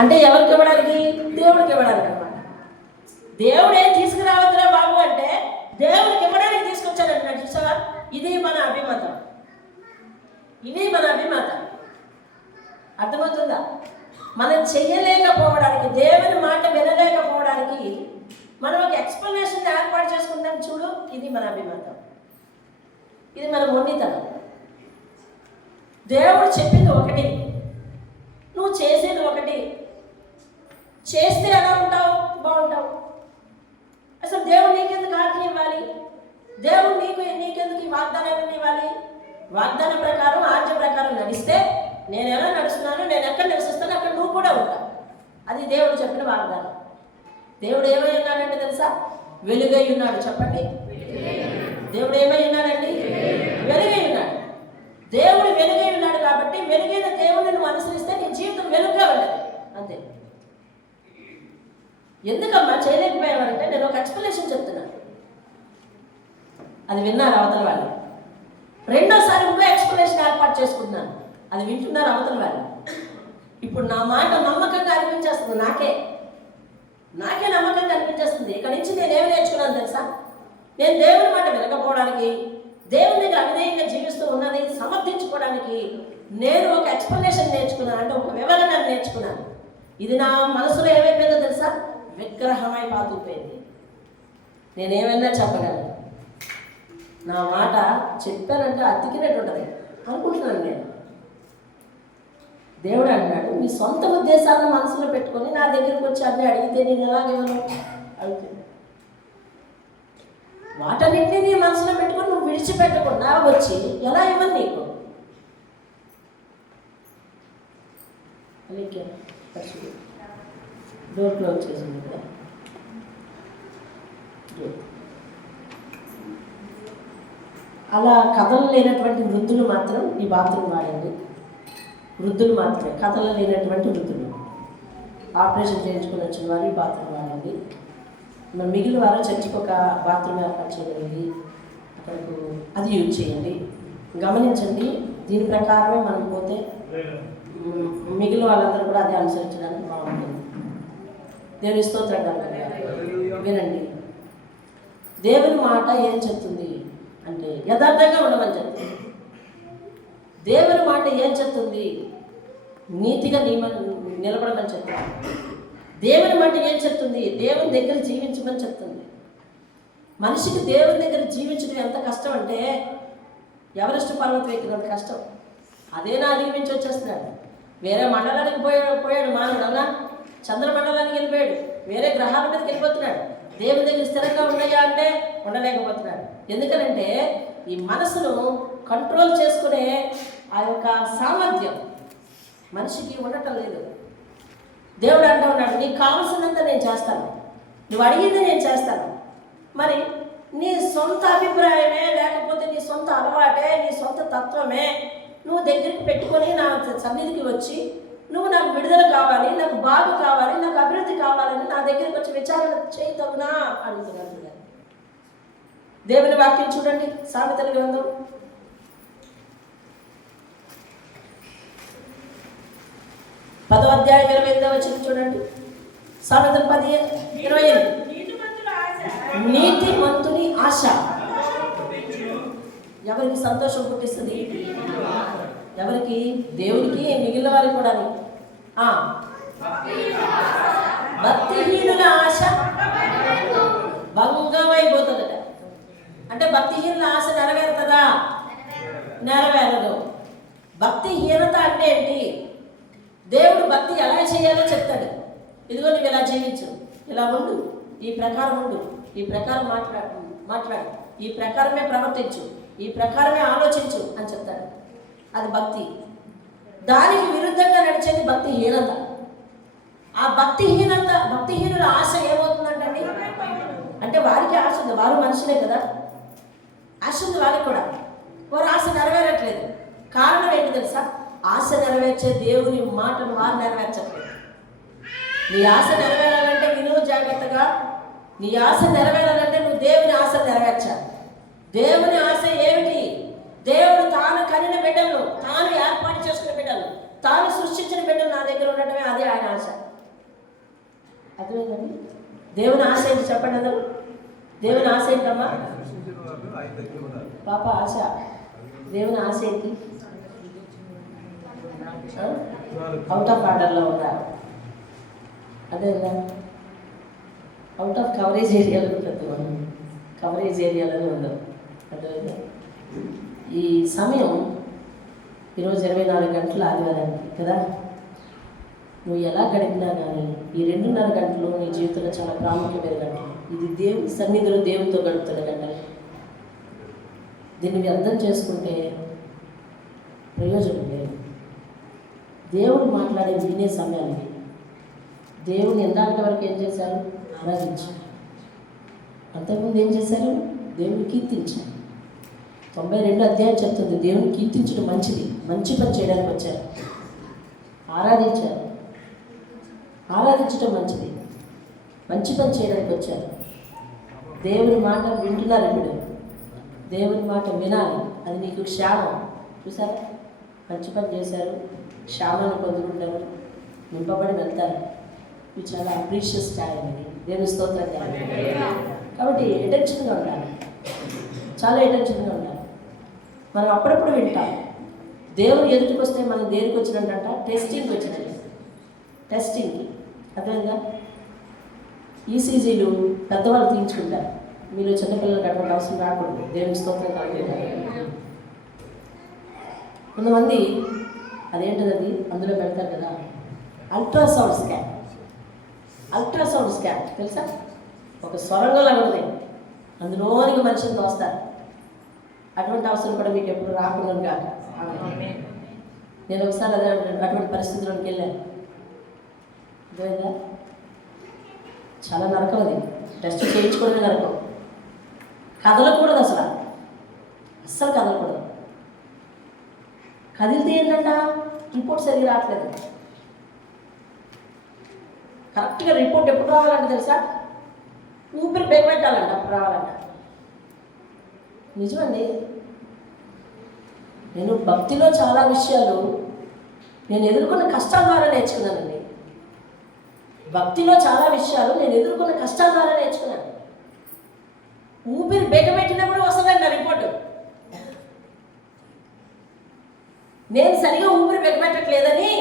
అంటే ఎవరికి ఇవ్వడానికి? దేవుడికి ఇవ్వడానికి అనమాట. దేవుడే తీసుకురావద్దురా బాబు అంటే దేవుడికి ఇవ్వడానికి తీసుకొచ్చాడంటున్నాడు. చూసావా? ఇది మన అభిమతం, ఇది మన అభిమతం. అర్థమవుతుందా? మనం చెయ్యలేకపోవడానికి, దేవుని మాట వినలేకపోవడానికి మనం ఒక ఎక్స్ప్లెనేషన్ ఏర్పాటు చేసుకుంటాం చూడు, ఇది మన అభిమతం, ఇది మన మొండితనం. దేవుడు చెప్పింది ఒకటి, నువ్వు చేసేది ఒకటి. చేస్తే ఎలా ఉంటావు? బాగుంటావు. అసలు దేవుడు నీకెందుకు ఆజ్ఞ ఇవ్వాలి? దేవుడు నీకెందుకు ఈ వాగ్దానాన్ని ఇవ్వాలి? వాగ్దాన ప్రకారం, ఆజ్ఞ ప్రకారం నడిస్తే నేను ఎలా నడుస్తున్నాను, నేను ఎక్కడ నివసిస్తాను అక్కడ నువ్వు కూడా ఉంటావు. అది దేవుడు చెప్పిన వాగ్దానం. దేవుడు ఏమై ఉన్నాడంటే తెలుసా? వెలుగై ఉన్నాడు. చెప్పండి, దేవుడు ఏమై ఉన్నాడండి? వెలుగై ఉన్నాడు. దేవుడు వెలుగై ఉన్నాడు కాబట్టి వెలుగైన దేవుడిని నువ్వు అనుసరిస్తే నీ జీవితం వెలుగుగా ఉండదు. అంతే. ఎందుకమ్మా చేయలేకపోయావంటే నేను ఒక ఎక్స్ప్లెనేషన్ చెప్తున్నాను, అది విన్నారు అవతల వాళ్ళు. రెండోసారి ఇంకో ఎక్స్ప్లెనేషన్ ఏర్పాటు చేసుకుంటున్నాను, అది వింటున్నారు అవతల వాళ్ళు. ఇప్పుడు నా మాట నమ్మకంగా అనిపించేస్తుంది, నాకే నమ్మకంగా అనిపించేస్తుంది. ఇక్కడ నుంచి నేను ఏమి నేర్చుకున్నాను తెలుసా? నేను దేవుని మాట వినకపోవడానికి, దేవుని దగ్గర అవిధేయంగా జీవిస్తూ ఉన్నది సమర్థించుకోవడానికి నేను ఒక ఎక్స్ప్లెనేషన్ నేర్చుకున్నాను, అంటే ఒక వివరణ నేర్చుకున్నాను. ఇది నా మనసులో ఏమైపోయిందో తెలుసా? విగ్రహమై పాతుకుపోయింది. నేనేమైనా చెప్పగలను, నా మాట చెప్పానంటే అతికినట్టు ఉంటుంది అనుకుంటున్నాను నేను. దేవుడు అన్నాడు, మీ సొంత ఉద్దేశాలను మనసులో పెట్టుకొని నా దగ్గరికి వచ్చి అన్నీ అడిగితే నేను ఎలాగేమను అడుగుతుంది. వాటన్నింటినీ నీ మనసులో పెట్టుకొని నువ్వు విడిచిపెట్టకుండా వచ్చి ఎలా ఇవ్వను నీకు? డోర్ క్లోజ్ చేసింది కదా. అలా కథలు లేనటువంటి వృద్ధులు మాత్రం ఈ బాత్రూమ్ వాడండి. వృద్ధులు మాత్రమే, కథలు లేనటువంటి వృద్ధులు, ఆపరేషన్ చేయించుకుని వచ్చిన వారు ఈ బాత్రూమ్ వాడండి. మరి మిగిలిన వారు చర్చికి ఒక బాత్రూమ్ ఏర్పాటు చేయగలిగి అక్కడకు అది యూజ్ చేయండి. గమనించండి, దీని ప్రకారమే మనం పోతే మిగిలిన వాళ్ళందరూ కూడా అదే అనుసరించడానికి బాగుంటుంది. దేవుని స్తోత్రం వినండి. దేవుని మాట ఏం చెప్తుంది అంటే యథార్థంగా ఉండమని చెప్తుంది. దేవుని మాట ఏం చెప్తుంది? నీతిగా నిలబడమని చెప్తుంది. దేవుని మాట ఏం చెప్తుంది? దేవుని దగ్గర జీవించమని చెప్తుంది. మనిషికి దేవుని దగ్గర జీవించడం ఎంత కష్టం అంటే ఎవరెస్ట్ పర్వతం ఎక్కినంత కష్టం. అదేనా అధిగమించి వచ్చేస్తున్నాడు. వేరే మండలానికి పోయాడు మానవుడు, అన్నా చంద్రమండలానికి వెళ్ళిపోయాడు, వేరే గ్రహాల మీదకి వెళ్ళిపోతున్నాడు. దేవుని దగ్గర స్థిరంగా ఉన్నాయా అంటే ఉండలేకపోతున్నాడు. ఎందుకనంటే ఈ మనసును కంట్రోల్ చేసుకునే ఆ యొక్క సామర్థ్యం మనిషికి ఉండటం లేదు. దేవుడు అంటూ ఉన్నాడు, నీకు కావాల్సినంత నేను చేస్తాను, నువ్వు అడిగింది నేను చేస్తాను. మరి నీ సొంత అభిప్రాయమే, లేకపోతే నీ సొంత అలవాటే, నీ సొంత తత్వమే నువ్వు దగ్గరికి పెట్టుకొని నా సన్నిధికి వచ్చి నువ్వు నాకు విడుదల కావాలి, నాకు బాగు కావాలి, నాకు అభివృద్ధి కావాలని నా దగ్గరికి వచ్చి విచారణ చేయతగునా అడుగుతున్నాడు. దేవుని వాక్యం చూడండి, సామెతల గ్రంథం 10వ అధ్యాయం 28వ వచనం చూడండి. సామెతలు 10:28. నీతిమంతుని ఆశ ఎవరికి సంతోషం పుట్టిస్తుంది? ఎవరికి? దేవునికి, మిగిలిన వారికి కూడా. భక్తిహీనుల ఆశ భంగమైపోతుందట. అంటే భక్తిహీనుల ఆశ నెరవేరుతుందా? నెరవేరదు. భక్తిహీనత అంటే ఏంటి? దేవుడు భక్తి ఎలా చేయాలో చెప్తాడు. ఇదిగో నువ్వు ఇలా జీవించు, ఇలా ఉండు, ఈ ప్రకారం ఉండు, ఈ ప్రకారం మాట్లాడు, ఈ ప్రకారమే ప్రవర్తించు, ఈ ప్రకారమే ఆలోచించు అని చెప్తాడు. అది భక్తి. దానికి విరుద్ధంగా నడిచేది భక్తిహీనత. ఆ భక్తిహీనుల ఆశ ఏమవుతుందంటండి? అంటే వారికి ఆశ ఉంది, వారు మనుషులే కదా, ఆశ ఉంది వారికి కూడా. వారు ఆశ నెరవేరట్లేదు. కారణం ఏంటి తెలుసా? ఆశ నెరవేర్చే దేవుని మాటను వారు నెరవేర్చట్లేదు. నీ ఆశ నెరవేరాలంటే విలువ జాగ్రత్తగా. నీ ఆశ నెరవేరాలంటే నువ్వు దేవుని ఆశ నెరవేర్చాలి. దేవుని ఆశ ఏమిటి? దేవుడు తాను కనిన బిడ్డలను, తాను ఏర్పాటు చేసుకున్న బిడ్డలు, తాను సృష్టించిన బిడ్డలు నా దగ్గర ఉండటమే, అదే ఆయన ఆశ. అర్థమైందండి? దేవుని ఆశ ఏంటి చెప్పండి అందరూ. దేవుని ఆశ ఏంటమ్మా? పాప ఆశ. దేవుని ఆశ ఏంటి? అవుట్ ఆఫ్ ఆర్డర్లో ఉన్నారు. అదే అవుట్ ఆఫ్ కవరేజ్ ఏరియాలో పెద్దవాళ్ళు, కవరేజ్ ఏరియాలోనే ఉండదు. అర్థమైందా? ఈ సమయం ఈరోజు 24 గంటలు ఆదివారానికి కదా. నువ్వు ఎలా గడిపినా కానీ ఈ 2.5 గంటలు నీ జీవితంలో చాలా ప్రాముఖ్యమైన గంటలు. ఇది దేవుని సన్నిధిలో దేవునితో గడుపుతున్న గంటలు. దీన్ని అర్థం చేసుకుంటే ప్రయోజనం లేదు. దేవుడు మాట్లాడే వినే సమయానికి దేవుని ఎందాటి వరకు ఏం చేశారు? ఆరాధించారు. అంతకుముందు ఏం చేశారు? దేవుని కీర్తించారు. 92 అధ్యాయం చెప్తుంది దేవుని కీర్తించడం మంచిది, మంచి పని చేయడానికి వచ్చారు. ఆరాధించారు. ఆరాధించడం మంచిది, మంచి పని చేయడానికి వచ్చారు. దేవుని మాట వింటున్నారు. ఇప్పుడు దేవుని మాట వినాలి, అది నీకు క్షేమం. చూసారా? మంచి పని చేశారు, క్షేమాన్ని పొందుకుంటారు, నింపబడి వెళ్తారు. ఇది చాలా ప్రీషియస్ టైం. ఇది దేవుని స్తోత్రం. కాబట్టి అటెన్షన్గా ఉండాలి, చాలా అటెన్షన్గా ఉండాలి. మనం అప్పుడప్పుడు వింటాం. దేవుని ఎదుటికి వస్తే మనం దేనికి వచ్చినట్ట? టెస్టింగ్కి వచ్చినట్టు. టెస్టింగ్కి. అర్థమైందా? ఈసీజీలు పెద్దవాళ్ళు తీయించుకుంటారు. మీరు చిన్నపిల్లలకు అటువంటి అవసరం రాకూడదు. దేవుని స్తోత్రం కలుగుతుంది. కొంతమంది అదేంటది అందులో పెడతారు కదా, అల్ట్రాసౌండ్ స్కాన్. అల్ట్రాసౌండ్ స్కాన్ తెలుసా? ఒక స్వరంగంలో ఉంది, అందులోనికి మనిషిని తోస్తారు. అటువంటి అవసరం కూడా మీకు ఎప్పుడు రాకుండా కాదు. నేను ఒకసారి అదే అటువంటి పరిస్థితుల్లోకి వెళ్ళాను. అర్థమైందా? చాలా నరకం అది. టెస్ట్ చేయించుకోవడమే నరకం. కదలకూడదు, అస్సలు కదలకూడదు. కదిలితే ఏంటంట? రిపోర్ట్ సరిగ్గా రావట్లేదు. కరెక్ట్గా రిపోర్ట్ ఎప్పుడు రావాలంటే తెలుసా? ఊపిరి బెగపెట్టాలంట అప్పుడు రావాలంట. నిజమండి. నేను భక్తిలో చాలా విషయాలు నేను ఎదుర్కొన్న కష్టాల ద్వారా నేర్చుకున్నానండి. భక్తిలో చాలా విషయాలు నేను ఎదుర్కొన్న కష్టాల ద్వారా నేర్చుకున్నాను. ఊపిరి బెగపెట్టినప్పుడు వస్తుందండి ఆ రిపోర్టు. నేను సరిగా ఊపిరి బెగపెట్టట్లేదని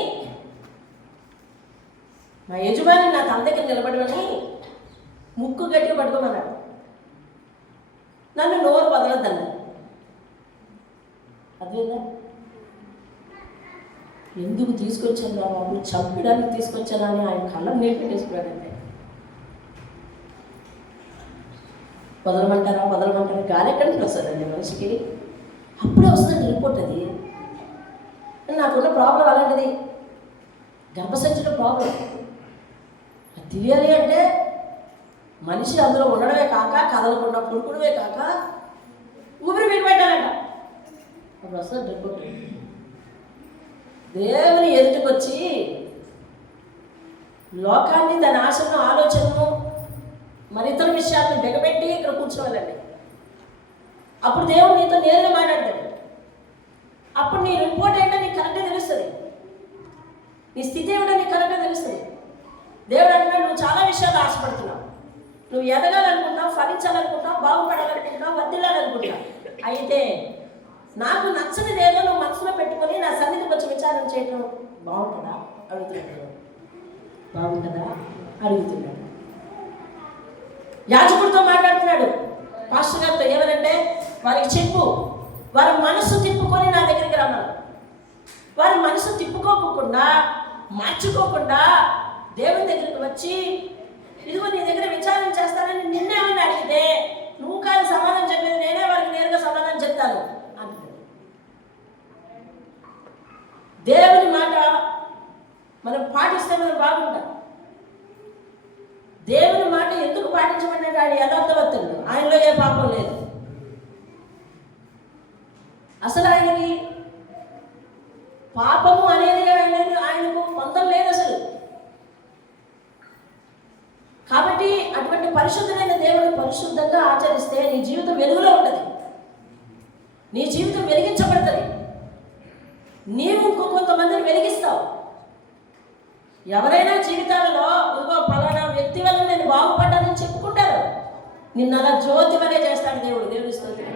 మా యజమాని నా తల దగ్గర నిలబడమని ముక్కు గట్టిగా పట్టుకోమన్నాడు. నన్ను నోరు వదలద్దన్నాడు. అదేనా? ఎందుకు తీసుకొచ్చాను రా బాబు, చంపడానికి తీసుకొచ్చానా అని ఆయన కళ్ళం నీళ్ళు పెట్టేసుకున్నాడంటే. వదలమంటారా గాలి ఎక్కడి నుంచి వస్తుందండి మనిషికి? అప్పుడే వస్తుందండి రిపోర్ట్. అది నాకున్న ప్రాబ్లం అలాంటిది, గర్భసంచిలో ప్రాబ్లం. అది తెలియాలి అంటే మనిషి అందులో ఉండడమే కాక, కదలకుండా పుడుకుడమే కాక ఊపిరి పెట్టాలంట. అప్పుడు వస్తుంది రిపోర్ట్. దేవుని ఎదుటికొచ్చి లోకాన్ని, దాని ఆశను, ఆలోచనను, మరి ఇతర విషయాలను బెగబెట్టి ఇక్కడ కూర్చోవాలండి. అప్పుడు దేవుడు నీతో నేరుగా మాట్లాడతాడు. అప్పుడు నీ రిపోర్ట్ ఏంటో నీకు కరెక్ట్గా తెలుస్తుంది. నీ స్థితి ఏమిటో నీకు కరెక్ట్గా తెలుస్తుంది. దేవుడు అంటున్నాడు, నువ్వు చాలా విషయాలు ఆశపడుతున్నావు, నువ్వు ఎదగాలనుకుంటున్నావు, ఫలించాలనుకుంటున్నావు, బాగుపడాలనుకుంటున్నావు, వర్ధిల్లాలనుకుంటున్నావు. అయితే నాకు నచ్చనిది ఏదో నువ్వు మనసులో పెట్టుకొని నా సన్నిధికి వచ్చి విచారణ చేయడం బాగుంటుందా అడుగుతున్నాడు. బాగుంటుందా అడుగుతున్నాడు. యాజకుడితో మాట్లాడుతున్నాడు, పాస్టర్ గారితో. ఏమనంటే, వారికి చెప్పు, వారి మనసు తిప్పుకొని నా దగ్గరికి రమ్మను. వారి మనసు తిప్పుకోకుండా, మార్చుకోకుండా దేవుని దగ్గరికి వచ్చి, ఇదిగో నీ దగ్గర విచారణ చేస్తానని నిన్నేమని అడిగితే నువ్వు కాదు సమాధానం చెప్పేది, నేనే వారికి నేరుగా సమాధానం చెప్తాను అంటున్నాడు. దేవుని మాట మనం పాటిస్తే మనం బాగుంటాం. దేవుని మాట ఎందుకు పాటించమంటే ఆయన యథార్థవంతుడు, ఆయనలో ఏ పాపం లేదు. అసలు ఆయనకి పాపము అనేది ఆయనకు పొందం లేదు అసలు. కాబట్టి అటువంటి పరిశుద్ధమైన దేవుడు పరిశుద్ధంగా ఆచరిస్తే నీ జీవితం వెలుగులో ఉంటుంది, నీ జీవితం వెలిగించబడుతుంది. నీవు కొంతమందిని వెలిగిస్తావు. ఎవరైనా జీవితాలలో ఇదిగో ఫలానా వ్యక్తి వ్యక్తి వల్ల నేను బాగుపడ్డానని చెప్పుకుంటారు. నిన్ను అలా జ్యోతి వలె చేస్తాడు దేవుడు. దేవుని స్తోత్రం.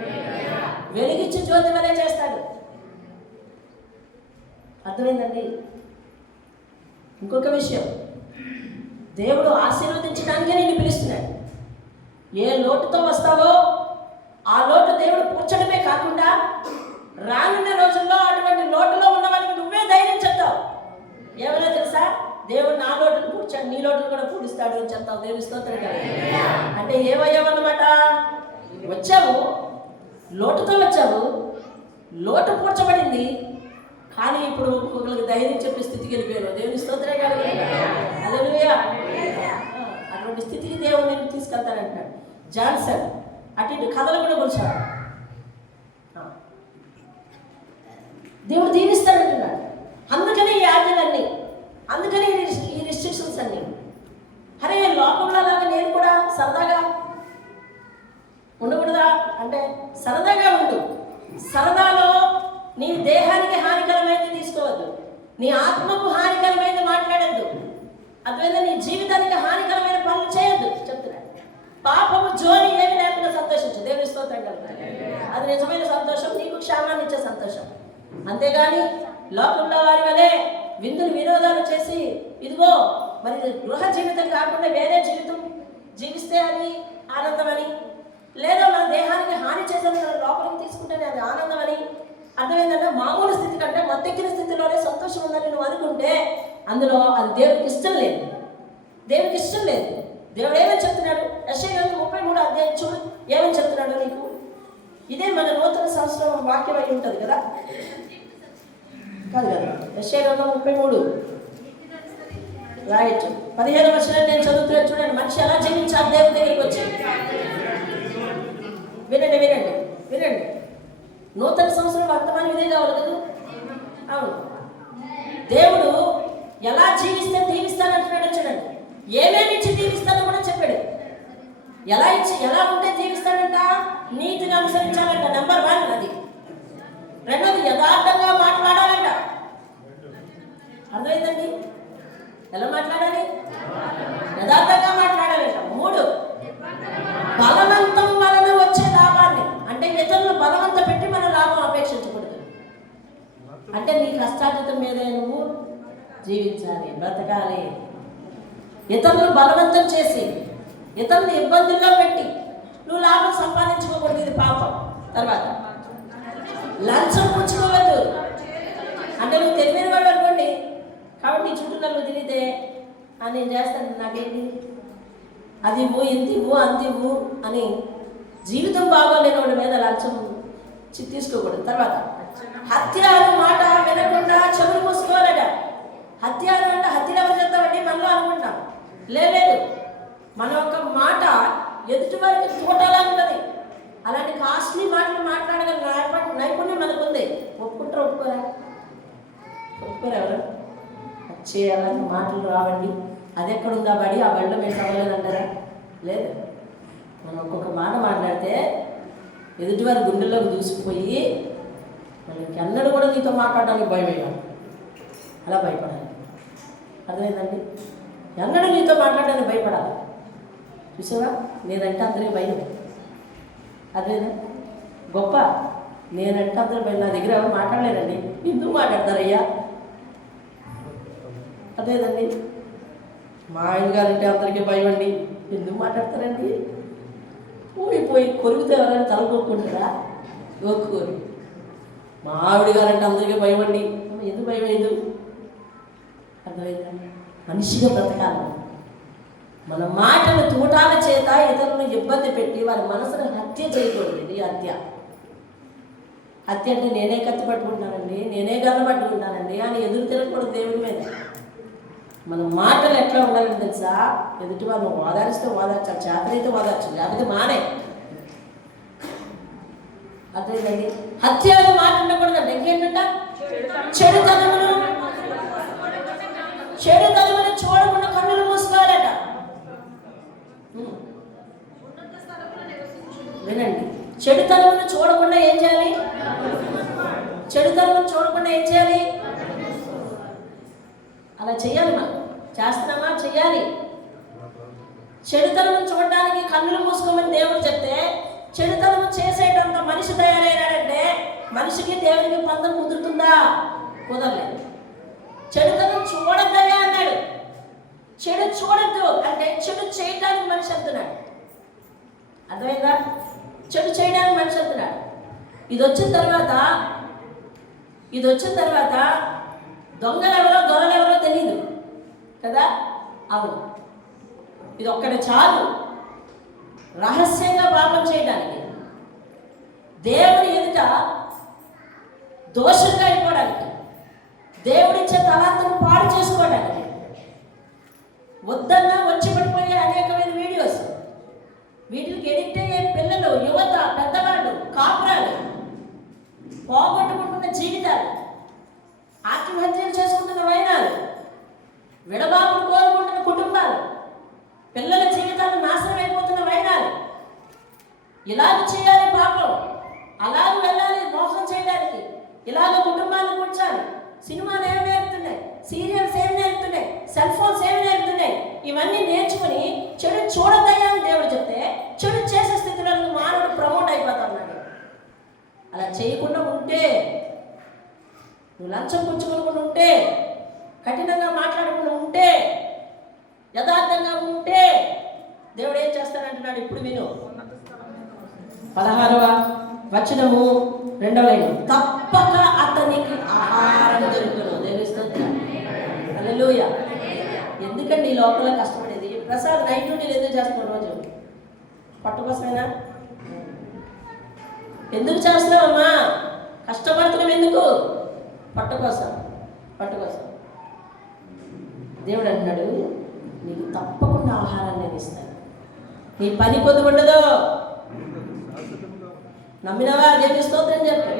వెలిగించి జ్యోతి వలె చేస్తాడు. అర్థమైందండి? ఇంకొక విషయం, దేవుడు ఆశీర్వదించడానికే నేను పిలుస్తున్నాడు. ఏ లోటుతో వస్తావో ఆ లోటు దేవుడు పూడ్చడమే కాకుండా రానున్న రోజుల్లో అటువంటి లోటులో ఉన్న వాళ్ళకి నువ్వే ధైర్యం చెప్తావు. ఏమైనా తెలుసా, దేవుడు నా లోటును పూడ్చాడు, నీ లోటును కూడా పూడుస్తాడు అని చెప్తావు. దేవుని స్తోత్రం కదా. అంటే ఏమయ్యావన్నమాట, వచ్చావు, లోటుతో వచ్చావు, లోటు పూడ్చబడింది, కానీ ఇప్పుడు ఒకరికి ధైర్యం చెప్పే స్థితికి వెళ్ళిపోయారు. దేవుని స్తోత్రం కదా. హల్లెలూయా. అటువంటి స్థితికి దేవుడు నేను తీసుకెళ్తానంటాడు. జాన్సన్ అటు ఇటు కథలు కూడా కూర్చాడు. దేవుడు దీవిస్తాడంటున్నాడు. అందుకనే ఈ ఆజ్ఞలన్నీ, అందుకనే ఈ రిస్ట్రిక్షన్స్ అన్నీ. అరే లోకంలో లాగా నేను కూడా సరదాగా ఉండకూడదా అంటే, సరదాగా ఉండు. సరదాలో నీ దేహానికి హానికరమైనది తీసుకోవద్దు, నీ ఆత్మకు హానికరమైనది మాట్లాడద్దు, అదేవిధంగా నీ జీవితానికి హానికరమైన పనులు చేయొద్దు చెప్తున్నాడు. పాపము జోలి ఏమి లేకుండా సంతోషించు. దేవుని స్తోత్రం కలుగుతాడు. అది నిజమైన సంతోషం, నీకు క్షేమాన్ని ఇచ్చే సంతోషం. అంతేగాని లోకంలో వారి వలె విందులు వినోదాలు చేసి ఇదిగో మరి గృహ జీవితం కాకుండా వేరే జీవితం జీవిస్తే అది ఆనందం అని, లేదా మన దేహానికి హాని చేసేది లోపలికి తీసుకుంటేనే అది ఆనందం అని. అర్థమైందంటే మామూలు స్థితి కంటే మత్తెక్కిన స్థితిలోనే సంతోషం ఉందని నువ్వు అనుకుంటే అందులో అది దేవుడికి ఇష్టం లేదు. దేవుడికి ఇష్టం లేదు. దేవుడు ఏమని చెప్తున్నాడు? యెషయా 33 అధ్యాయం చూడు ఏమని చెప్తున్నాడు నీకు. ఇదే మన నూతన సంవత్సరం వాక్యం అయి ఉంటుంది కదా, కాదు కదా? యెషయా 33 రైట్ 15వ వచనం నేను చదువుతున్నా చూడండి. మనిషి ఎలా జీవించాలి దేవుని దగ్గరికి వచ్చి. వినండి వినండి వినండి. నూతన సంవత్సరం వర్తమానం ఇదే కావాలి కదా. అవును, దేవుడు ఎలా జీవిస్తే దీవిస్తానంటున్నాడో చూడండి. ఏమేమి ఇచ్చి దీవిస్తానో కూడా చెప్పాడు. ఎలా ఉంటే జీవిస్తాడంట, నీతిని అనుసరించాలంట. నెంబర్ 1 అది. రెండోది యథార్థంగా మాట్లాడాలంట. అర్థమైందండి? ఎలా మాట్లాడాలి? యథార్థంగా మాట్లాడాలంట. 3 బలవంతం వలన వచ్చే లాభాన్ని, అంటే ఇతరులను బలవంత పెట్టి మన లాభం అపేక్షించకూడదు. అంటే నీ కష్టార్జితం మీద నువ్వు జీవించాలి, బ్రతకాలి. ఇతరులను బలవంతం చేసి ఇతరులను ఇబ్బందుల్లో పెట్టి నువ్వు లాభం సంపాదించుకోకూడదు. ఇది పాపం. తర్వాత లంచం పుచ్చుకోవద్దు. అంటే నువ్వు తెలివైన వాడు అనుకోండి, కాబట్టి నీ చుట్టూ నువ్వు తిరిగితే నేను చేస్తాను, నాకేంటి, అది ఇవ్వు, ఇంత ఇవ్వు, అంత ఇవ్వు అని జీవితం బాగోలేని వాడి మీద లంచం తీసుకోకూడదు. తర్వాత హత్యాలు మాట వినకుండా చెవులు మూసుకోవాలట. హత్యాలు అంటే హత్యలు ఎవరు చేస్తామండి మనలో అనుకుంటాం. లేదు, మన యొక్క మాట ఎదుటి వారికి తోటలా ఉంటుంది. అలాంటి కాస్ట్లీ మాటలు మాట్లాడగల నైపుణ్యం మనకు ఉంది. ఒప్పుకుంటారా? ఒప్పుకోరా? ఎవరు వచ్చే అలాంటి మాటలు రావండి. అది ఎక్కడుందా బడి, ఆ బడిలో మేము చదవలేదంటారా? లేదు. మనం ఒక్కొక్క మాట మాట్లాడితే ఎదుటివారి గుండెల్లోకి దూసుకుపోయి మనకి అన్నడు కూడా నీతో మాట్లాడడానికి భయమేయాలి. అలా భయపడాలి. అర్థమైందండి? ఎన్నడూ నీతో మాట్లాడడానికి భయపడాలి. చూసావా? నేనంటే అందరికీ భయం. అదేనా గొప్ప? నేనంటే అందరూ భయం. నా దగ్గర ఎవరు మాట్లాడలేదండి. ఎందుకు మాట్లాడతారయ్యా? అదేదండి. మా ఆయన గారంటే అందరికీ భయం అండి. ఎందుకు మాట్లాడతారండి? పోయి కొరిగితే ఎవరైనా తలకొక్కుంటారా? ఒక్కోరు. మా ఆవిడ గారంటే అందరికీ భయం అండి. ఎందుకు భయం అయ్యదు? అర్థమైందండి? మనిషిగా బ్రతకాలి. మన మాటలు తూటాల చేత ఇతరులను ఇబ్బంది పెట్టి వారి మనసును హత్య చేయకూడదు. ఇది హత్య. హత్య అంటే నేనే కత్తి పట్టుకుంటున్నానండి, నేనే గల్ల పట్టుకుంటానండి అని ఎదురు తిరగకూడదు దేవుడి మీద. మన మాటలు ఎట్లా ఉండాలని తెలుసా? ఎదుటి వాళ్ళు ఓదారిస్తే ఓదార్చాలి, చేతనైతే ఓదార్చాలి, లేకపోతే మానే. అర్థమైందండి? హత్య అని మాట ఉండకూడదండి. ఇంకేంటంట? చెడుతనమును చూడకుండా కన్నులు మూసుకోవాలట. వినండి, చెడుతనమును చూడకుండా ఏం చేయాలి? చెడుతనమును చూడకుండా ఏం చేయాలి? అలా చెయ్యాలి. మనం చేస్తున్నామా? చెయ్యాలి. చెడుతనం చూడడానికి కన్నులు మూసుకోమని దేవుడు చెప్తే చెడుతనం చేసేటంత మనిషి తయారైనాడంటే మనిషికి దేవునికి పందం కుదురుతుందా? కుదరలేదు. చెడుతనం చూడద్దయ్యా అన్నాడు. చెడు చూడద్దు అంటే చెడు చేయడానికి మనిషి అంటున్నాడు. అర్థమైందా? చెడు చేయడానికి మనిషి అంటున్నాడు. ఇది వచ్చిన తర్వాత దొంగలెవరో దొరలెవరో తెలియదు కదా. అవును, ఇది ఒక్కటి చాలు రహస్యంగా పాపం చేయడానికి, దేవుని ఎదుట దోషంగా అయిపోవడానికి, దేవుడిచ్చే తలాంతను పాడు చేసుకోవడానికి. వద్దన్నా వచ్చి పడిపోయే అనేకమైన వీడియోస్, వీటికి ఎడిక్ట్ అయ్యే పిల్లలు, యువత, పెద్దవాళ్ళు, కాపురాలు, పోగొట్టుకుంటున్న జీవితాలు, ఆత్మహత్యలు చేసుకుంటున్న వైనాలు, విడబాపులు కోరుకుంటున్న కుటుంబాలు, పిల్లల జీవితాలు నాశనం అయిపోతున్న వైనాలు. ఇలాగ చేయాలి పాపం, అలాగ వెళ్ళాలి మోసం చేయడానికి, ఇలాగ కుటుంబాలను కూర్చాలి. సినిమాలు ఏమి నేర్పుతున్నాయి, సీరియల్స్ ఏమి నేర్పుతున్నాయి, సెల్ ఫోన్స్ ఏమి నేర్పుతున్నాయి, ఇవన్నీ నేర్చుకుని చెడు చూడదయ్యా అని దేవుడు చెప్తే చెడు చేసే స్థితిలో మానవుడు ప్రమోట్ అయిపోతాడు. అలా చేయకుండా ఉంటే, నువ్వు లంచం పుచ్చుకోకుండా ఉంటే, కఠినంగా మాట్లాడకుండా ఉంటే, యథార్థంగా ఉంటే దేవుడు ఏం చేస్తానంటున్నాడు. ఇప్పుడు విను, 16వ వచనము 2వ లైన్, తప్పక అతనికి ఆహారం దొరుకును. హల్లెలూయా. ఎందుకండి ఈ లోపల కష్టపడేది? ప్రసాద్ నైట్ డ్యూటీలు ఎందుకు చేస్తున్నావు? రోజు పట్టు కోసమేనా? ఎందుకు చేస్తున్నావమ్మా? కష్టపడుతున్నాం ఎందుకు? పట్టు కోసం. దేవుడు అన్నాడు, నీకు తప్పకుండా ఆహారాన్ని నేను ఇస్తాను. నీ పని కొద్ది ఉండదు. నమ్మినవా? దేవుని స్తోత్రం చెప్పు.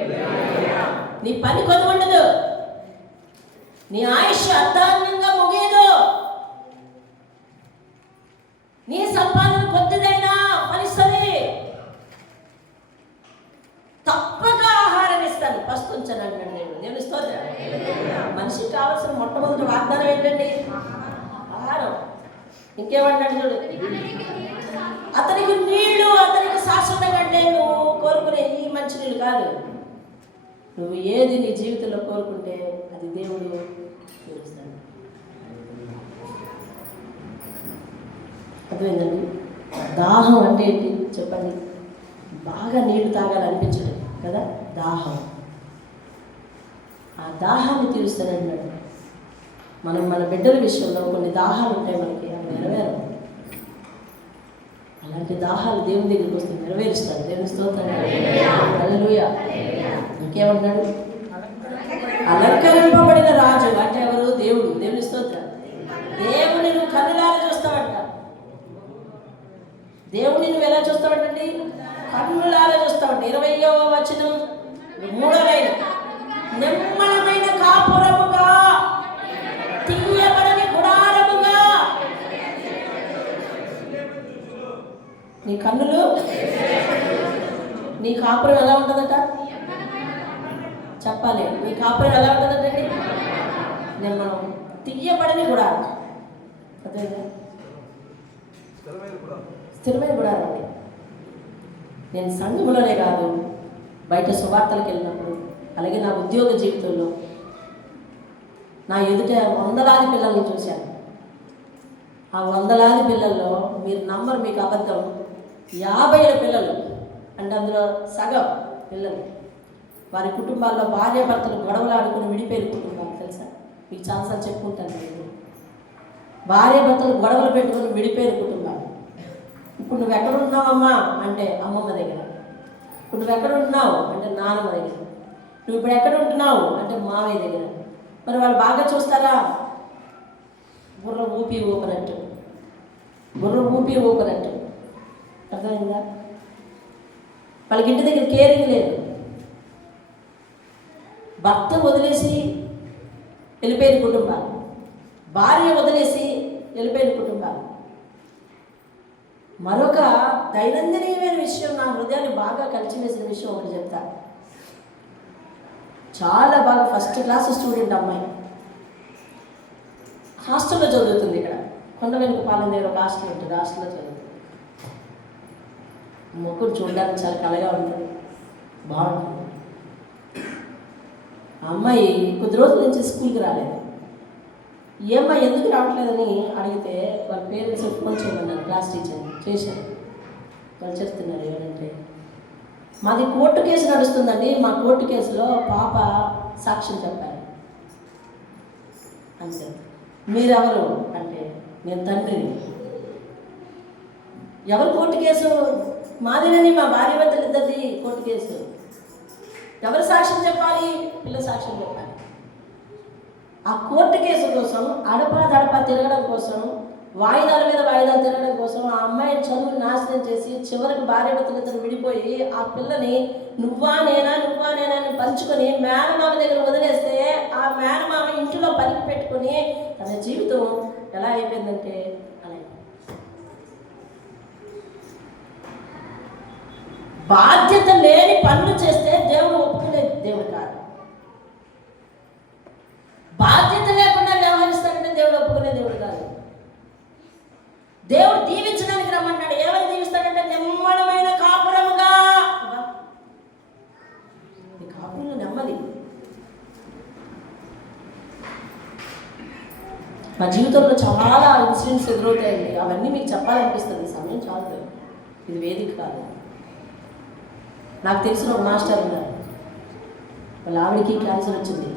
నీ పని కొద్ది ఉండదు. నీ ఆయుష్ అర్ధాంతంగా ముగియదు. నీ సంపాదన కొద్దిదైనా ఫలిస్తుంది. తప్పక ఆహారం ఇస్తాను, పస్తుంచాను అంటాడు దేవుడు. దేవుని స్తోత్రం. మనిషికి కావాల్సిన మొట్టమొదటి వాగ్దానం ఏంటండి? ఆహారం. ఇంకేమంటాడు చూడు, అతనికి నీళ్లు, అతనికి శాశ్వతంగా. అంటే నువ్వు కోరుకునే ఈ మంచి నీళ్ళు కాదు, నువ్వు ఏది నీ జీవితంలో కోరుకుంటే అది దేవుడు తీరుస్తాడు. అర్థమైందండి? దాహం అంటే ఏంటి చెప్పండి? బాగా నీళ్లు తాగాలనిపించడం కదా దాహం. ఆ దాహాన్ని తీరుస్తానన్నాడు. మనం మన బిడ్డల విషయంలో కొన్ని దాహాలు ఉంటాయి మనకి, అవి నెరవేరం. అలాంటి దాహాలు దేవుని దగ్గరికి వస్తే నెరవేరుస్తాడు. దేవుని స్తోత్రం. హల్లెలూయా. ఇంకేమన్నాడు? అలంకరింపబడిన రాజు అంటే ఎవరు? దేవుడు. దేవుని స్తోత్రం. దేవుని నువ్వు కన్నులారా చూస్తావంట. దేవుని నువ్వు ఎలా చూస్తావంటండి? కన్నులారా చూస్తావంట. 20వ వచనం 3వ లైన్, నిమ్మలమైన కాపురముగా, తీయబడని గుడారముగా. నీ కన్నులు, నీ కాపురం ఎలా ఉంటుందట? చెప్పాలి. నీ కాపురం ఎలా ఉంటుందంటే మనం తీయబడని గుడారం. అదేనా? స్థిరమైన గుడారం అండి. నేను సంఘములోనే కాదు, బయట సువార్తలకు వెళ్ళినప్పుడు, అలాగే నా ఉద్యోగ జీవితంలో నా ఎదుట వందలాది పిల్లల్ని చూశాను. ఆ వందలాది పిల్లల్లో మీరు నంబర్, మీకు అబద్ధం, 50 పిల్లలు అంటే అందులో సగం పిల్లలు వారి కుటుంబాల్లో భార్యాభర్తలు గొడవలు ఆడుకుని విడిపోయిన కుటుంబాలు. తెలుసా? మీకు చాలాసార్లు చెప్పుకుంటాను. భార్యాభర్తలు గొడవలు పెట్టుకుని విడిపోయిన కుటుంబాలు. ఇప్పుడు నువ్వు ఎక్కడ ఉంటున్నావమ్మా అంటే అమ్మమ్మ దగ్గర. ఇప్పుడు నువ్వు ఎక్కడ ఉంటున్నావు అంటే నాన్నమ్మ దగ్గర. నువ్వు ఇప్పుడు ఎక్కడ ఉంటున్నావు అంటే మావయ్య దగ్గర. మరి వాళ్ళు బాగా చూస్తారా? బుర్ర ఊపి ఊపనట్టు. అర్థమైందా? వాళ్ళకి ఇంటి దగ్గర కేరింగ్ లేదు. భర్త వదిలేసి వెళ్ళిపోయిన కుటుంబాలు, భార్య వదిలేసి వెళ్ళిపోయిన కుటుంబాలు. మరొక దైనందినమైన విషయం, నా హృదయాన్ని బాగా కలిసివేసిన విషయం ఒకటి చెప్తా. చాలా బాగా ఫస్ట్ క్లాస్ స్టూడెంట్ అమ్మాయి, హాస్టల్లో చదువుతుంది. ఇక్కడ కొండ వెనుక పాలెం దగ్గర ఒక హాస్టల్ ఉంటుంది, హాస్టల్లో చదువుతుంది. మొక్కుడు చూడడానికి చాలా కలగా ఉంటుంది, బాగుంటుంది. ఆ అమ్మాయి కొద్ది రోజుల నుంచి స్కూల్కి రాలేదు. ఏమ్మా ఎందుకు రావట్లేదని అడిగితే వాళ్ళ పేరెంట్స్ ఫోన్ చేయమన్నారు, క్లాస్ టీచర్ని. చేశారు. వాళ్ళు చెప్తున్నారు ఏమంటే, మాది కోర్టు కేసు నడుస్తుందండి, మా కోర్టు కేసులో పాప సాక్ష్యం చెప్పారు అంతే. మీరెవరు అంటే, నేను తండ్రిని. ఎవరు కోర్టు కేసు? మాదినని, మా భార్య భర్తలు ఇద్దరిది కోర్టు కేసు. ఎవరు సాక్ష్యం చెప్పాలి? పిల్ల సాక్ష్యం చెప్పాలి. ఆ కోర్టు కేసు కోసం అడపా తిరగడం కోసం, వాయిదాల మీద వాయిదాలు తిరగడం కోసం ఆ అమ్మాయిని చదువుని నాశనం చేసి చివరికి భార్య భర్తలిద్దరు విడిపోయి ఆ పిల్లని నువ్వా నేనా అని పంచుకొని మేనమామ దగ్గర వదిలేస్తే ఆ మేనమామ ఇంటిలో పనికి పెట్టుకొని తన జీవితం ఎలా అయిపోయిందంటే అలా. బాధ్యత లేని పనులు చేస్తే దేవుడు ఒప్పుకునే దేవుడు కాదు. బాధ్యత లేకుండా వ్యవహరిస్తాడంటే దేవుడు ఒప్పుకునే దేవుడు కాదు. దేవుడు దీవించడానికి రమ్మంటాడు. ఎవరు దీవిస్తాడంటే నెమ్మడమైన కాపురముగా. కాపురంలో నెమ్మది. మా జీవితంలో చాలా ఇన్సిడెంట్స్ ఎదురవుతాయండి. అవన్నీ మీకు చెప్పాలనిపిస్తుంది, సమయం చాలు. ఇది వేదిక కాదు. నాకు తెలిసిన ఒక మాస్టర్ ఉన్నారు, వాళ్ళ ఆవిడికి క్యాన్సర్ వచ్చింది.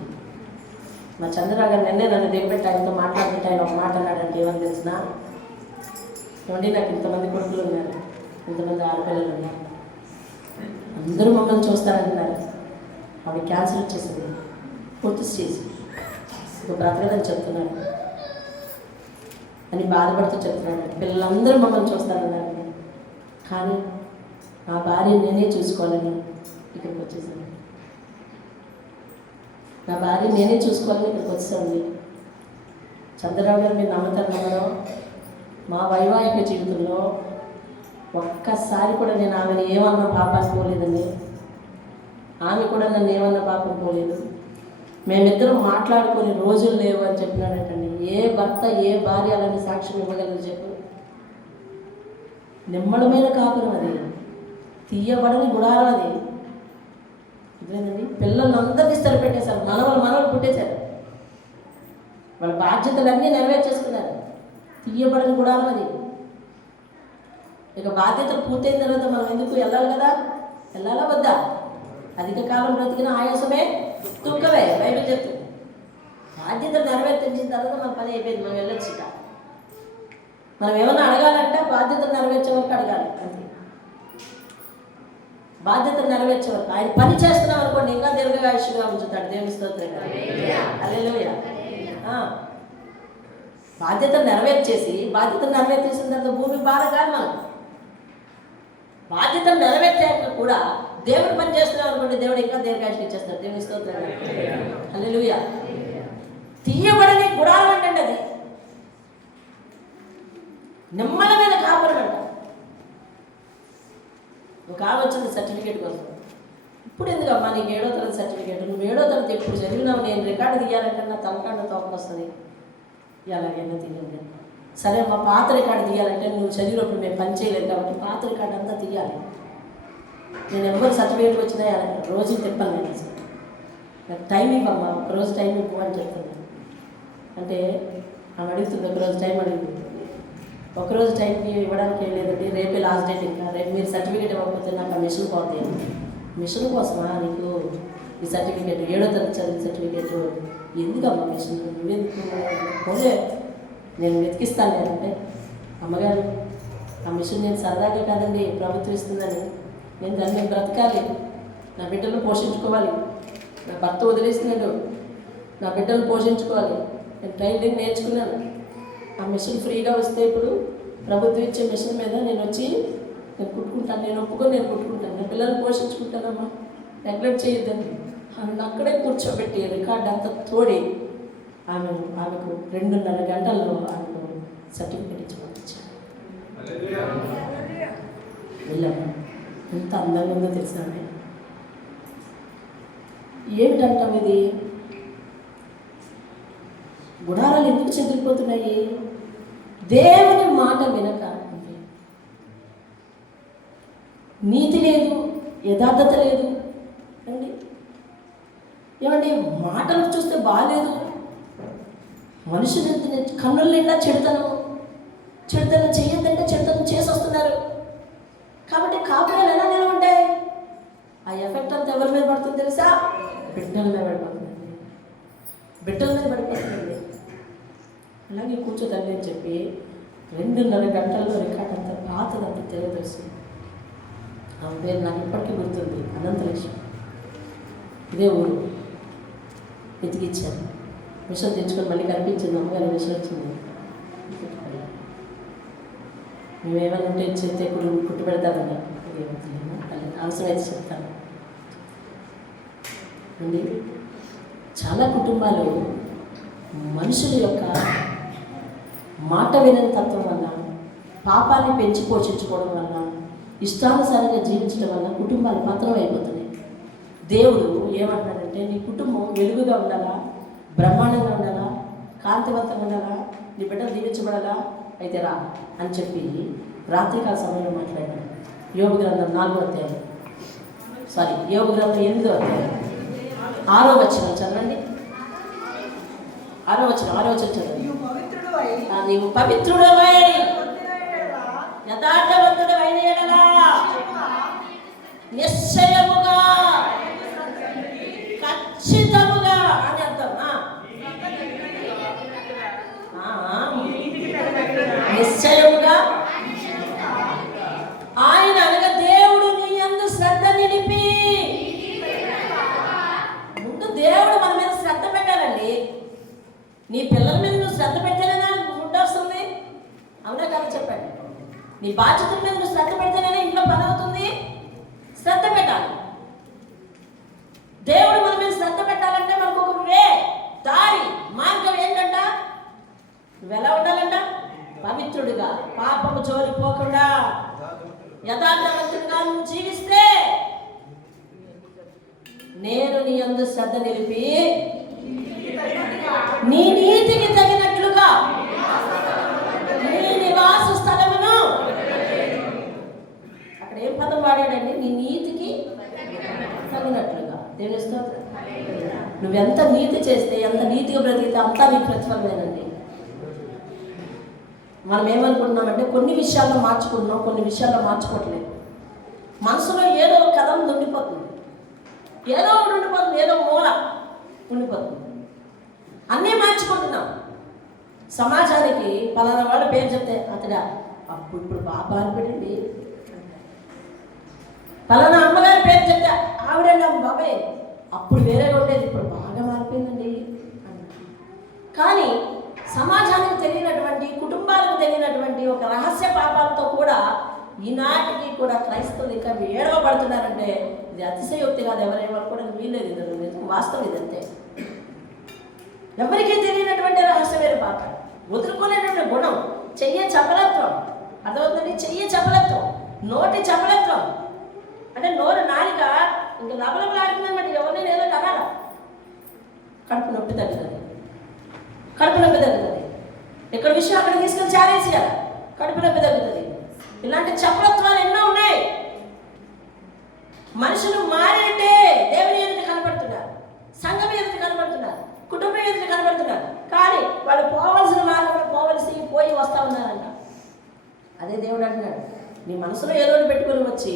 మా చంద్రరావు గారు నిన్నే నన్ను దిగబెట్టి ఆయనతో మాట్లాడుతుంటే ఆయన ఒక మాట అన్నాడంటే, ఏమని తెలిసిన ఏమండి, నాకు ఇంతమంది కొడుకులు ఉన్నారు, ఇంతమంది ఆడపిల్లలు ఉన్నారు, అందరూ మమ్మల్ని చూస్తారంటున్నారు. ఆవిడ క్యాన్సర్ వచ్చేసింది, పూర్తి స్టేజ్, ఇప్పుడు బ్రతకదని చెప్తున్నాడు అని బాధపడుతూ చెప్తున్నాడు. పిల్లలందరూ మమ్మల్ని చూస్తారన్నారు, కానీ నా భార్య నేనే చూసుకోవాలని ఇక్కడికి వచ్చేసాను. నా భార్య నేనే చూసుకోవాలని ఇక్కడికి వచ్చేసాను. చంద్రరావు గారు మీరు నమ్మడం, మా వైవాహిక జీవితంలో ఒక్కసారి కూడా నేను ఆమెను ఏమన్నా పాపాన్ని పోలేదండి. ఆమె కూడా నన్ను ఏమన్నా పాపం పోలేదు. మేమిద్దరం మాట్లాడుకునే రోజులు లేవు అని చెప్పినాడటండి. ఏ భర్త ఏ భార్య అలాంటి సాక్ష్యం ఇవ్వగలరు చెప్పు? నిమ్మడమైన కాపురం అది, తీయబడని గుడారం అది. ఇదేనండి, పిల్లలందరినీ స్థిరపెట్టేశారు, మనవలు పుట్టేశారు, వాళ్ళ బాధ్యతలన్నీ నెరవేర్చేసుకున్నారు. తీయబడని గుడారం అది. ఇక బాధ్యతలు పూర్తయిన తర్వాత మనం ఎందుకు వెళ్ళాలి కదా? వెళ్ళాలా వద్దా? అధిక కాలం బ్రతికిన ఆయాసమే దుఃఖమే బైబిల్ చెప్తుంది. బాధ్యతలు నెరవేర్చిన తర్వాత మన పని అయిపోయింది, మనం వెళ్ళొచ్చు. మనం ఏమన్నా అడగాలంటే బాధ్యతలు నెరవేర్చే వరకు అడగాలి అంతే. బాధ్యతలు నెరవేర్చే వరకు. ఆయన పని చేస్తున్నాం అనుకోండి, ఇంకా దీర్ఘాయుష్గా ఉంచుతాడు. దేవుని స్తోత్రం. హల్లెలూయా. బాధ్యతలు నెరవేర్చేసిన తర్వాత భూమి భారం కాదు మనం. బాధ్యతలు నెరవేర్చాక కూడా దేవుడు పని చేస్తున్నాం అనుకోండి, దేవుడు ఇంకా దీర్ఘాయుష్గా ఇచ్చేస్తాడు. దేవుని స్తోత్రం. హల్లెలూయా. తీయబడని గుడారం అంటే అది నిమ్మలమైన కాపురం అంట. ఒక ఆమె వచ్చింది సర్టిఫికేట్ కోసం. ఇప్పుడు ఎందుకమ్మా నీకు 7వ తరగతి సర్టిఫికేట్? నువ్వు 7వ తరగతి ఎప్పుడు చదివినావు? నేను రికార్డు తీయాలంటే నా తలకాండ తోపొస్తుంది. ఎలాగైనా తీయండి. సరే అమ్మా, పాత రికార్డు తీయాలంటే నువ్వు చదివినప్పుడు మేము పని చేయలేదు కాబట్టి పాత రికార్డు అంతా తీయాలి. నేను ఎవరు సర్టిఫికేట్ వచ్చినా రోజు తిప్పాను. నేను అసలు నాకు టైం ఇవ్వమ్మా, ఒకరోజు టైం ఇవ్వు అని చెప్తున్నాను. అంటే ఆమె అడుగుతుంది, ఒకరోజు టైం అడుగుతుంది. ఒకరోజు టైంకి ఇవ్వడానికి ఏం లేదండి, రేపే లాస్ట్ డేట్, ఇంకా రేపు మీరు సర్టిఫికేట్ ఇవ్వకపోతే నాకు ఆ మిషన్ పోతాయి. మిషన్ కోసమా నీకు ఈ సర్టిఫికేట్? 7వ తరగతి చదివిన సర్టిఫికేట్ ఎందుకమ్మా మిషన్? నువ్వెందుకు? పోలే, నేను వెతికిస్తాను. నేనంటే అమ్మగారు ఆ మిషన్ నేను సరదాగా కాదండి, ప్రభుత్వం ఇస్తుందని. నేను దాన్ని నేను బ్రతకాలి, నా బిడ్డలను పోషించుకోవాలి. నా భర్త వదిలేస్తున్నాడు, నా బిడ్డలను పోషించుకోవాలి. నేను ట్రైనింగ్ నేర్చుకున్నాను. ఆ మిషన్ ఫ్రీగా వస్తే ఇప్పుడు ప్రభుత్వం ఇచ్చే మిషన్ మీద నేను వచ్చి నేను కుట్టుకుంటాను. నేను ఒప్పుకొని నేను కుట్టుకుంటాను. నేను పిల్లల్ని పోషించుకుంటానమ్మా, నెగ్లెక్ట్ చేయొద్దని ఆమెను అక్కడే కూర్చోబెట్టి రికార్డు అంతా తోడి ఆమెకు 2.5 గంటల్లో ఆమెకు సర్టిఫికేట్ ఇచ్చి పంపించాను. వెళ్ళాము. ఎంత అందంగా ఉందో తెలిసిన ఏమిటంటాం ఇది? గుడారాలు ఎందుకు చెదిరిపోతున్నాయి? దేవుని మాట వినక నీతి లేదు, యథార్థత లేదు అండి. ఏమండి మాటలు చూస్తే బాగాలేదు, మనుషులు కన్నుల నిండా చెడుతనం చేయొద్దంటే చెడుతనం చేసి వస్తున్నారు. కాబట్టి కాపురాలు ఎలా నిలబడ్డాయి? ఆ ఎఫెక్ట్ అంతా ఎవరి మీద పడుతుంది తెలుసా? బిడ్డల మీద పడిపోతుంది, బిడ్డల మీద పడిపోతుంది. అలాగే కూర్చోదండి అని చెప్పి 2.5 గంటల్లో రికార్డ్ అంతా పాతదంతా తెలియదు. ఆమె పేరు నాకు ఇప్పటికీ గుర్తుంది, అనంతలక్ష్మి. ఇదే ఊరు. ఎతికిచ్చాను, విషయం తెచ్చుకొని మళ్ళీ కనిపించింది. అమ్మగారి విషయం వచ్చింది. మేమేమైనా ఉంటే చెప్తే కుట్టు పెడతామని అవసరం అయితే చెప్తాను అండి. చాలా కుటుంబాలు మనుషుల యొక్క మాట వినని తత్వం వల్ల, పాపాన్ని పెంచి పోషించుకోవడం వల్ల, ఇష్టానుసారంగా జీవించడం వల్ల కుటుంబాలు పతనం అయిపోతున్నాయి. దేవుడు ఏమంటాడంటే, నీ కుటుంబం వెలుగుగా ఉండాలా, బ్రహ్మాండంగా ఉండాలా, కాంతివంతంగా ఉండాలా, నీ బిడ్డలు దీవించబడాలా, అయితే రా అని చెప్పి రాత్రికాల సమయంలో మాట్లాడాడు. యోబు గ్రంథం 4వ అధ్యాయం, యోబు గ్రంథం 8వ అధ్యాయం 6వ వచనం చదవండి. 6వ వచనం చదవండి. నీవు పవిత్రుడవై యథార్థవంతుడవైన యెడల నిశ్చయముగా ఖచ్చితముగా అని అర్థం. నిశ్చయముగా ఆయన అనగా దేవుడు నీ యందు శ్రద్ధ నిలిపి. ముందు దేవుడు మన మీద శ్రద్ధ పెట్టాలండి. నీ పిల్లల మీద నువ్వు శ్రద్ధ పెట్టేనే ఫుడ్ వస్తుంది, అవునా కదా చెప్పండి. నీ బాధ్యతల మీద నువ్వు శ్రద్ధ పెడితేనే ఇంట్లో పని అవుతుంది. శ్రద్ధ పెట్టాలి. దేవుడు మన మీద శ్రద్ధ పెట్టాలంటే మనకు ఒక దారి మార్గం ఏంటంట? నువ్వు ఎలా ఉండాలంట? పవిత్రుడిగా, పాపము జోలి పోకుండా యథార్థవంతుడిగా నువ్వు జీవిస్తే నేను నీ యందు శ్రద్ధ నిలిపి నీ నీతికి తగినట్లుగా నీ నివాస స్థలమును. అక్కడ ఏం పదం వాడాడండి? నీ నీతికి తగినట్లుగా. దేవుని స్తోత్రం. నువ్వెంత నీతి చేస్తే, ఎంత నీతిగా బ్రతికితే అంతా నీ ప్రతిఫలమేనండి. మనం ఏమనుకుంటున్నామంటే కొన్ని విషయాల్లో మార్చుకుంటున్నాం, కొన్ని విషయాల్లో మార్చుకోవట్లేదు. మనసులో ఏదో కథం ఉండిపోతుంది, ఏదో ఒకటి ఉండిపోతుంది, ఏదో మూల ఉండిపోతుంది. అన్నీ మార్చుకుంటున్నాం. సమాజానికి పలానా వాళ్ళ పేరు చెప్తే అతడా ఇప్పుడు బాగా బాధపడండి. పలానా అమ్మగారి పేరు చెప్తే ఆవిడండి అమ్మ బాబాయ్ అప్పుడు వేరేగా ఉండేది, ఇప్పుడు బాగా మారిపోయిందండి. కానీ సమాజానికి తెలియనటువంటి, కుటుంబాలకు తెలియనటువంటి ఒక రహస్య పాపాలతో కూడా ఈనాటికి కూడా క్రైస్తవులు ఇంకా ఏడవబడుతున్నారంటే ఇది అతిశయోక్తి కాదు. ఎవరేమనుకోవడానికి వీల్లేదు. ఇది వాస్తవం, ఇదంతే. ఎవరికీ తెలియనటువంటి రహస్యమైన పాప, వదులుకోలేనటువంటి గుణం, చెయ్యే చపలత్వం. అర్థమవుతుంది? చెయ్యే చపలత్వం, నోటి చపలత్వం. అంటే నోరు నాలిక ఇంకా లబలబలాడుతుందన్నమాట. ఎవరినైనా ఏదో కనాల. కడుపు నొప్పి తగ్గుతుంది, కడుపు నొప్పి తగ్గుతుంది. ఎక్కడ విషయం అక్కడ తీసుకొని చారేసేయాలి, కడుపు నొప్పి తగ్గుతుంది. ఇలాంటి చపలత్వాలు ఎన్నో ఉన్నాయి. మనుషులు మారినట్టే దేవుని ఎదుట కనబడుతున్నారు, సంఘం ఎదుట కనబడుతున్నారు, కుటుంబం ఎదుట కనబడుతున్నారు. కానీ వాళ్ళు పోవలసిన మార్గంలో పోయి వస్తా ఉన్నారంట. అదే దేవుడు అంటున్నాడు, నీ మనసులో ఏదో పెట్టుకొని వచ్చి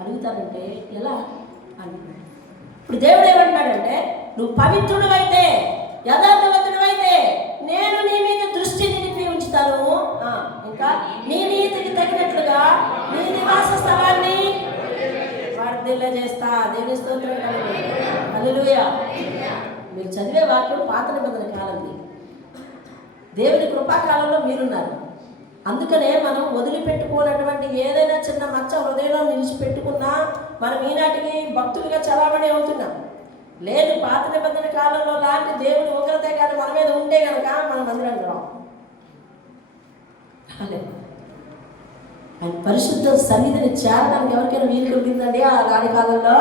అడుగుతానంటే ఎలా అంటున్నాడు. ఇప్పుడు దేవుడు ఏమంటున్నాడంటే, నువ్వు పవిత్రుడు అయితే, యథార్థవంతుడు అయితే నేను నీ మీద దృష్టి నిలిపి ఉంచుతాను. ఇంకా నీ నీతికి తగినట్లుగా నీ నివాస స్థలాన్ని వర్ధిల్ల చేస్తా. దేవుని స్తోత్రం. హల్లెలూయా. మీరు చదివే వాక్యం పాత నిబంధన కాలంది. దేవుని కృపాకాలంలో మీరున్నారు. అందుకనే మనం వదిలిపెట్టుకోనటువంటి ఏదైనా చిన్న మచ్చ హృదయంలో నిలిచిపెట్టుకున్నా మనం ఈనాటికి భక్తులుగా చలామణి అవుతున్నాం. లేదు, పాత నిబంధన కాలంలో లాంటి దేవుని ఉగ్రత కానీ మన మీద ఉంటే కనుక మనం మందిరానికి రాం. ఆయన పరిశుద్ధ సన్నిధిని చేరడానికి ఎవరికైనా వీలు కలిగిందండి ఆ నాటి కాలంలో?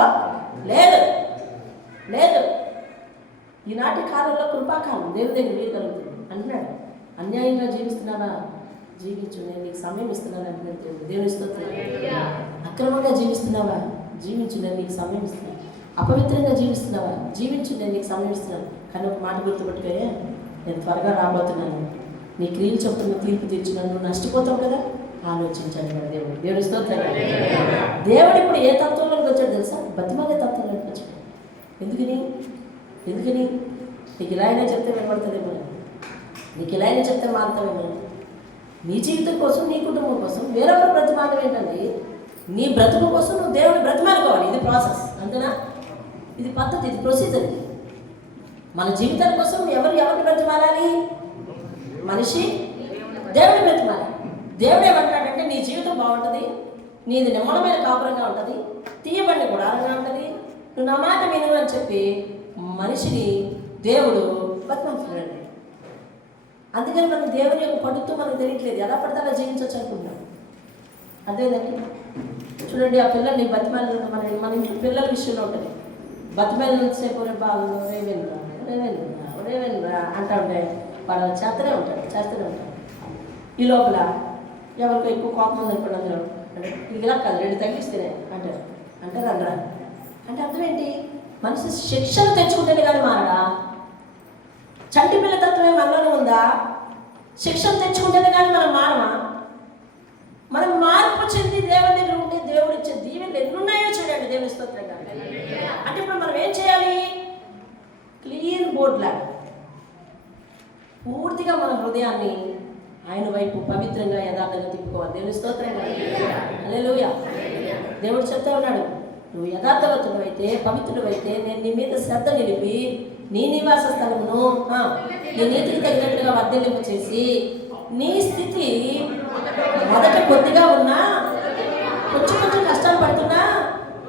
లేదు, లేదు. ఈనాటి కాలంలో కృపాకాలం, దేవుని దగ్గర వీలు కలుగుతుంది అంటున్నాడు. అన్యాయంగా జీవిస్తున్నావా? జీవించు, నేను నీకు సమయం ఇస్తున్నాను అంటే దేవుని స్తోత్రం. అక్రమంగా జీవిస్తున్నావా? జీవించు, నేను నీకు సమయం ఇస్తున్నాను. అపవిత్రంగా జీవిస్తున్నావా? జీవించు, నేను నీకు సమయం ఇస్తున్నాను. కానీ ఒక మాట గుర్తుపెట్టుకోయే, నేను త్వరగా రాబోతున్నాను, నీ క్రియలు చొప్పున తీర్పు తీర్చున్నాను, నువ్వు నష్టపోతావు కదా, ఆలోచించాలి కదా దేవుడు. దేవుని స్తోత్రం. దేవుడు ఇప్పుడు ఏ తత్వంలోకి వచ్చాడు తెలుసా? బతిమాలే తత్వంలోకి వచ్చాడు. ఎందుకని? నీకు ఇలా అయినా చెప్తే వినపడుతుందేమో, నీకు ఇలా అయినా చెప్తే మారుతావేమో. నీ జీవితం కోసం, నీ కుటుంబం కోసం వేరొకరు బ్రతిమాలం ఏంటండి? నీ బ్రతుకు కోసం నువ్వు దేవుడిని బ్రతిమాలుకోవాలి. ఇది ప్రాసెస్, అంతేనా? ఇది పద్ధతి, ఇది ప్రొసీజర్. ఇది మన జీవితాల కోసం ఎవరిని బ్రతిమాలాలి? మనిషి దేవుడిని బ్రతిమాలి. దేవుడు ఏమంటాడంటే, నీ జీవితం బాగుంటుంది, నీది నిమ్మలమైన కాపురంగా ఉంటుంది, తీయబడిన గుడారంగా ఉంటుంది, నువ్వు నా మాట విను అని చెప్పి మనిషిని దేవుడు బతిమాలుతున్నాడు. అందుకని మనం దేవుని యొక్క పడుతూ మనకు తెలియట్లేదు, ఎలా పడితే అలా జీవించవచ్చు అనుకుంటున్నాం. అదేనండి, చూడండి, ఆ పిల్లల్ని బతిమాలి మన ఇంట్లో పిల్లల విషయంలో ఉంటుంది. బతిమాలిసేపు బాగుండు రేవేంద్రా అంటా ఉంటే వాళ్ళు చేస్తూనే ఉంటాడు. ఈ లోపల ఎవరికి ఎక్కువ కోపం ఉందనుకోండి, అందరూ అంటే ఇలా కాదు, 2 తగ్గిస్తేనే అంటారు. రండ్రా అంటే అర్థం ఏంటి? మనిషి శిక్షను తెచ్చుకుంటేనే కానీ మారడా? చంటి పిల్ల తత్వమే మనలోనే ఉందా? శిక్షను తెచ్చుకుంటేనే కానీ మనం మారమా? మనం మార్పు చెంది దేవుని దగ్గర ఉంటే దేవుడు ఇచ్చే దీవెనలు ఎన్నున్నాయో చూడండి. దేవుని స్తోత్రం. అంటే ఇప్పుడు మనం ఏం చేయాలి? క్లీన్ బోర్డ్ లాగా పూర్తిగా మన హృదయాన్ని ఆయన వైపు పవిత్రంగా యథార్థంగా తిప్పుకోవాలి. దేవుని స్తోత్రం. హల్లెలూయా. దేవుడు చెప్తా ఉన్నాడు, నువ్వు యథార్థవంతుడు అయితే, పవిత్రుడు అయితే, నేను నీ మీద శ్రద్ధ నిలిపి నీ నివాస స్థలమును నీ నీతికి తగినట్టుగా వర్ధలింప చేసి, నీ స్థితి మొదట కొద్దిగా ఉన్నా, కొంచెం కష్టాలు పడుతున్నా,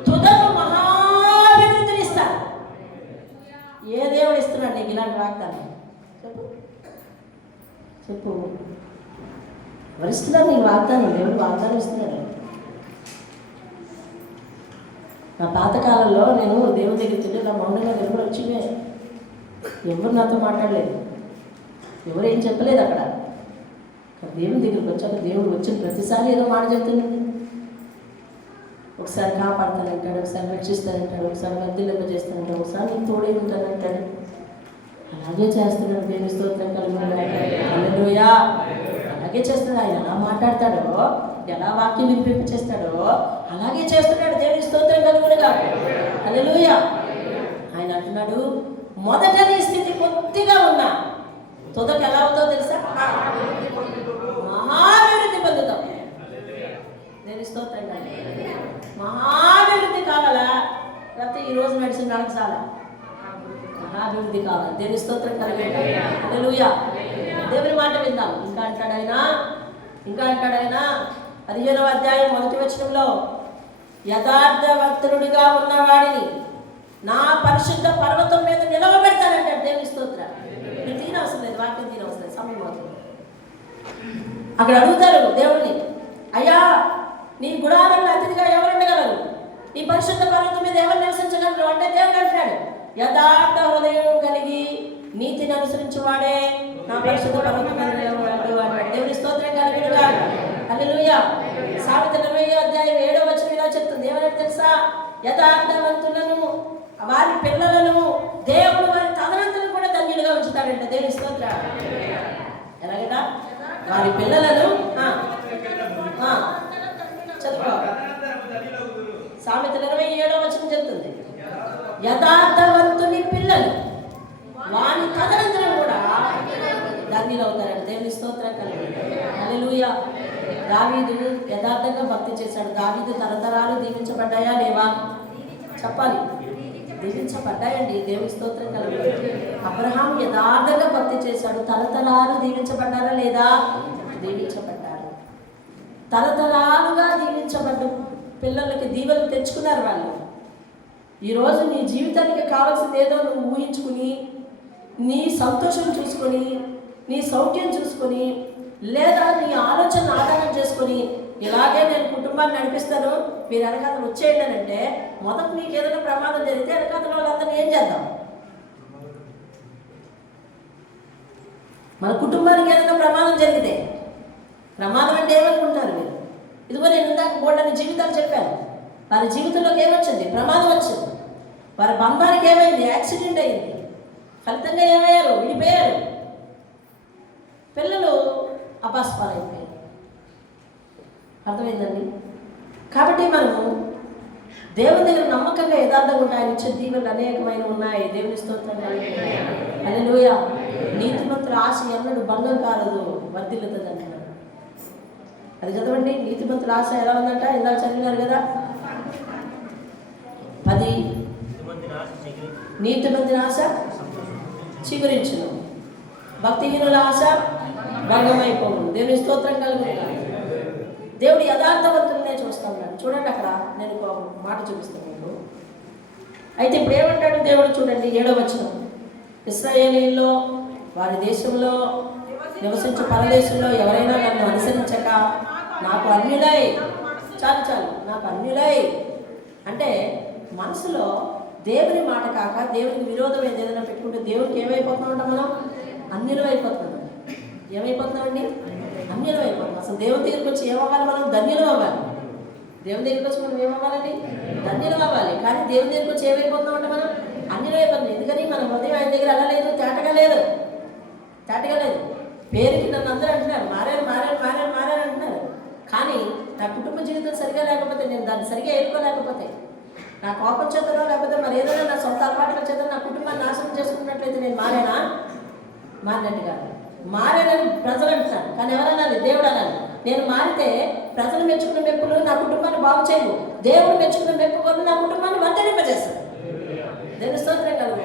తుదకు మహాభివృద్ధిని ఇస్తా. ఏ దేవుడు ఇస్తున్నాడు నీకు ఇలాంటి వాగ్దానం? చెప్పు. వరిస్తున్నారు నీకు వాగ్దానం. దేవుడు వాగ్దానం ఇస్తున్నాడు. నా పాతకాలంలో నేను దేవుడి దగ్గరికి వెళ్ళి నా మౌనంగా ఎవరు వచ్చివే, ఎవరు నాతో మాట్లాడలేదు, ఎవరేం చెప్పలేదు. అక్కడ దేవుని దగ్గరికి వచ్చాక దేవుడు వచ్చిన ప్రతిసారి ఏదో మాట చెప్తున్నాడు. ఒకసారి కాపాడుతానంటాడు, ఒకసారి రక్షిస్తానంటాడు, ఒకసారి వర్ధిల్లింప చేస్తానంటాడు, ఒకసారి నీకు తోడై ఉంటానంటాడు. అలాగే చేస్తున్నాడు. దేవుని స్తోత్రం కలుగును. హల్లెలూయా. అలాగే చేస్తున్నాడు. ఆయన ఎలా మాట్లాడతాడో, ఎలా వాక్యం వినిపింప చేస్తాడో అలాగే చేస్తున్నాడు. దేవుని స్తోత్రం కలుగునుగా. హల్లెలూయా. ఆయన అంటున్నాడు, మొదట నీ స్థితి కొద్దిగా ఉన్నా, తుదకు ఎలా అవుతుందో తెలుసా? మహాభివృద్ధి పొందుతాం. దేవుని స్తోత్రం. మహాభివృద్ధి కావాలా? లేకపోతే ఈరోజు మెడిసిన్ నడక చాలా? మహాభివృద్ధి కావాలి. దేవుని స్తోత్రం కలుగును. హల్లెలూయా. దేవుని మాట విందాం. ఇంకా అంటాడు ఆయన 15వ అధ్యాయం 1వ వచనంలో, యథార్థవంతుడిగా ఉన్నవాడిని నా పరిశుద్ధ పర్వతం మీద నిలవబెడతానంటాడు. దేవుని స్తోత్రం. మీరు తీనవసరం లేదు, వాక్యం తీనవసరం లేదు, సమయం అవుతుంది. అక్కడ అడుగుతారు దేవుడిని, అయ్యా నీ గుడారంలో అతిథిగా ఎవరు ఉండగలరు? నీ పరిశుద్ధ పర్వతం మీద ఎవరు నివసించగలరు అంటే దేవుడు అంటాడు, యథార్థ హృదయం కలిగి నీతిని అనుసరించువాడే నా పరిశుద్ధ పర్వతం మీద నిలవబడతాడు. దేవుని స్తోత్రం కలుగునుగా. హల్లెలూయా. సామెతల 20వ అధ్యాయం 7వ వచనం ఇలా చెప్తుంది. ఏమని తెలుసా? యథార్థవంతులను, వారి పిల్లలను దేవుడు వారి తదనంతరం కూడా ధన్యులుగా ఉంచుతాడంట. దేవుని స్తోత్రం. ఎలాగదా? వారి పిల్లలను చదువుకో. సామెతల 27వ వచనం చెప్తుంది, యథార్థవంతుని పిల్లలు వారి తదనంతరం కూడా ధన్యులు అవుతారంట. దేవుని స్తోత్రం కలుగును. హల్లెలూయా. దావీదు యథార్థంగా భక్తి చేశాడు. దావీదు తరతరాలు దీవించబడ్డాయా లేవా? చెప్పాలి. దీవించబడ్డాయండి. దేవుని స్తోత్రం కలుగును. అబ్రహాం యథార్థంగా భక్తి చేశాడు. తరతరాలు దీవించబడ్డారా లేదా? దీవించబడ్డారు. తరతరాలుగా దీవించబడ్డ పిల్లలకి దీవెనలు తెచ్చుకున్నారు వాళ్ళు. ఈరోజు నీ జీవితానికి కావాల్సింది ఏదో నువ్వు ఊహించుకుని, నీ సంతోషం చూసుకొని, నీ సౌఖ్యం చూసుకొని, లేదా నీ ఆలోచన ఆధారం చేసుకొని, ఇలాగే నేను కుటుంబాన్ని నడిపిస్తాను, మీరు వెనకాతలు వచ్చేయండి అని అంటే, మొదట నీకు ఏదైనా ప్రమాదం జరిగితే వెనకాతల వాళ్ళందరినీ ఏం చేద్దాం? మన కుటుంబానికి ఏదైనా ప్రమాదం జరిగితే ఇదిగో నేను ఇందాక బోల్డని జీవితాలు చెప్పాను. వారి జీవితంలోకి ఏమొచ్చింది? ప్రమాదం వచ్చింది. వారి బంధానికి ఏమైంది? యాక్సిడెంట్ అయింది. ఫలితంగా ఏమయ్యారు? విడిపోయారు. పిల్లలు అపాస్పాలైపోయారు. అర్థమైందండి? కాబట్టి మనము దేవుని దగ్గర నమ్మకంగా యథార్థంగా ఉంటే ఆయన ఇచ్చే దీవెనలు అనేకమైన ఉన్నాయి. దేవుని స్తోత్రం. హల్లెలూయా. నీతిమంతుల ఆశ ఎన్నడూ భంగం కాలదు, వర్ధిల్లుతుంది అంటున్నాడు. అది చదవండి. నీతిమంతుల ఆశ ఎలా ఉందంట? ఇందాక చదివినారు కదా. 10 నీతిమంతుల ఆశ చిగురించును, భక్తిహీనుల ఆశ భంగమైపోను. దేవుని స్తోత్రం కలుగుతుంది. దేవుడు యథార్థవంతులనే చూస్తున్నాడు. చూడండి, అక్కడ నేను ఒక మాట చూపిస్తాను మీకు. అయితే ఇప్పుడు ఏమంటాడు దేవుడు? చూడండి 7వ వచనం. ఇశ్రాయేలీయుల్లో వారి దేశంలో నివసించే పరదేశంలో ఎవరైనా నన్ను అనుసరించక నాకు అన్యులై, చాలు నాకు అన్యులై అంటే మనసులో దేవుని మాట కాక దేవునికి విరోధమైన ఏదైనా పెట్టుకుంటే దేవునికి ఏమైపోతున్నాం ఉంటాం? మనం అన్యులం అయిపోతున్నాం. ఏమైపోతున్నామండి? అన్యులం అయిపోతున్నాం. అసలు దేవుని దగ్గరికి వచ్చి ఏమవ్వాలి? మనం ధన్యులం అవ్వాలి. దేవుని దగ్గరికి వచ్చి మనం ఏమవ్వాలండి? ధన్యులం అవ్వాలి. కానీ దేవుని దగ్గరికి వచ్చి ఏమైపోతున్నాం అంటే మనం అన్యులం అయిపోతున్నాం. ఎందుకని? మన హృదయం ఆయన దగ్గర అలా లేదు, తేటగా లేదు. పేరుకి నన్ను అందరూ అంటున్నారు మారారు అంటున్నారు. కానీ నా కుటుంబ జీవితం సరిగా లేకపోతే, నేను దాన్ని సరిగా ఎదుర్కోలేకపోతే, నా కోపం చేతనో లేకపోతే మరి ఏదైనా నా సొంత అలవాట్ల చేత నా కుటుంబాన్ని నాశనం చేసుకున్నట్లయితే నేను మారినట్టుగా మారేనని ప్రజలు అంటున్నారు. కానీ ఎవరన్నాలి? దేవుడు అనాలి. నేను మారితే ప్రజలు మెచ్చుకున్న మెప్పులు నా కుటుంబాన్ని బాగు చేయవు, దేవుడు మెచ్చుకున్న మెప్పుకొని నా కుటుంబాన్ని వర్ధలింపజేస్తాను. దేవుని స్తోత్రం కలుగు.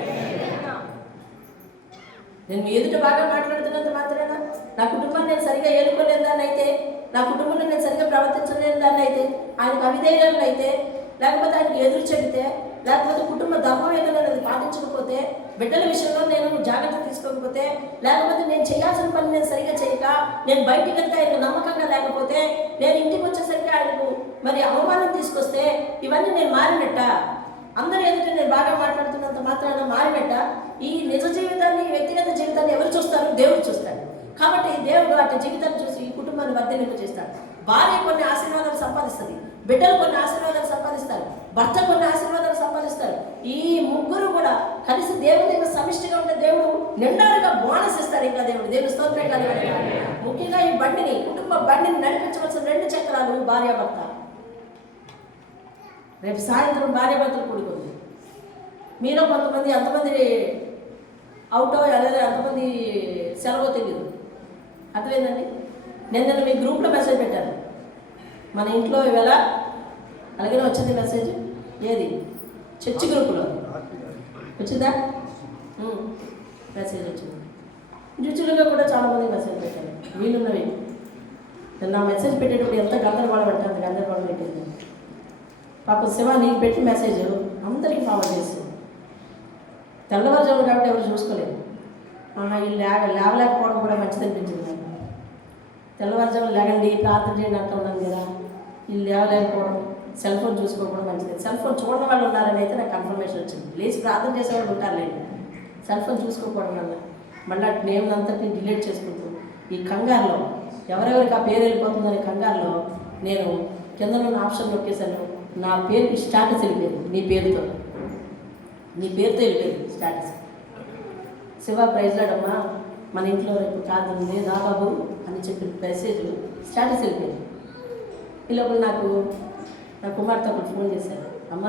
నేను మీ ఎదుట బాగా మాట్లాడుతున్నంత మాత్రాన నా కుటుంబాన్ని నేను సరిగా ఏలుకోలేని దాన్ని అయితే, నా కుటుంబంలో నేను సరిగ్గా ప్రవర్తించలేని దాన్ని అయితే, ఆయనకు అవిధేయులను అయితే, లేకపోతే ఆయనకు ఎదురు చెబితే, లేకపోతే కుటుంబ ధర్మం ఏదైనా పాటించకపోతే, బిడ్డల విషయంలో నేను జాగ్రత్త తీసుకోకపోతే, లేకపోతే నేను చేయాల్సిన పని నేను సరిగా చేయక, నేను బయటికి వెళ్తే ఆయనకు నమ్మకంగా లేకపోతే, నేను ఇంటికి వచ్చేసరికి ఆయనకు మరి అవమానం తీసుకొస్తే, ఇవన్నీ నేను మారినట్ట. అందరూ ఎదుట నేను బాగా మాట్లాడుతున్నంత మాత్రాన మారినట్ట. ఈ నిజ జీవితాన్ని, వ్యక్తిగత జీవితాన్ని ఎవరు చూస్తారు? దేవుడు చూస్తాడు. కాబట్టి దేవుడు అటు జీవితాన్ని చూసి ఈ కుటుంబాన్ని వర్ధలింప చేస్తాడు. భార్య కొన్ని ఆశీర్వాదాలు సంపాదిస్తుంది, బిడ్డలు కొన్ని ఆశీర్వాదాలు సంపాదిస్తారు, భర్త కొన్ని ఆశీర్వాదాలు సంపాదిస్తారు. ఈ ముగ్గురు కూడా కలిసి దేవుని దగ్గర సమిష్టిగా ఉంటే దేవుడు నిండారుగా బోనస్ ఇస్తాడు. ఇంకా దేవుని స్తోత్రం కాదు. ముఖ్యంగా ఈ బండిని, కుటుంబ బండిని నడిపించవలసిన 2 చక్రాలు భార్యాభర్త. రేపు సాయంత్రం భార్యాభర్తలు కూడుకుంది. మీలో కొంతమంది అంతమంది అవుటో లేదా అంతమంది సెలవు తెలియదు. అర్థమైందండి? నేను మీ గ్రూప్లో మెసేజ్ పెట్టాను. మన ఇంట్లో ఇవాళ అలాగే వచ్చింది మెసేజ్. ఏది? చర్చి గ్రూపులో వచ్చిందా? మెసేజ్ వచ్చింది. ఇండివిజువల్గా కూడా చాలామంది మెసేజ్ పెట్టాను. వీలున్నవి నా మెసేజ్ పెట్టేటప్పుడు ఎంత గందరగోళం అంటే అంత గందరగోళం పెట్టింది. పాపం శివ నీకు పెట్టి మెసేజ్ అందరికీ ఫార్వర్డ్ చేసి, తెల్లవారుజాము కాబట్టి ఎవరు చూసుకోలేదు. వీళ్ళు లేవలేకపోవడం కూడా మంచిది అనిపించింది నాకు. తెల్లవారుజాము లేగండి ప్రార్థన చేయండి అంటూ ఉన్నాను కదా, వీళ్ళు లేవలేకపోవడం, సెల్ ఫోన్ చూసుకోవడం మంచిది. సెల్ ఫోన్ చూడడం వాళ్ళు ఉన్నారని అయితే నాకు కన్ఫర్మేషన్ వచ్చింది. లేచి ప్రార్థన చేసేవాళ్ళు ఉంటారులేండి. సెల్ ఫోన్ చూసుకోకపోవడం వల్ల మళ్ళీ నేమ్ అంతటిని డిలీట్ చేసుకుంటూ ఈ కంగారులో ఎవరెవరికి ఆ పేరు వెళ్ళిపోతుందనే కంగారులో నేను కింద ఉన్న ఆప్షన్ నొక్కేశాను. నా పేరుకి స్టాటస్ వెళ్ళిపోయింది. నీ పేరుతో వెళ్ళిపోయింది స్టాటస్. శివ ప్రైజ్లాడమ్మా మన ఇంట్లో రేపు కాదు ఉంది రా బాబు అని చెప్పిన మెసేజ్ స్టాటస్ వెళ్ళిపోయింది. ఈ లోపల నాకు నా కుమార్తె ఒకరు ఫోన్ చేశారు. అమ్మ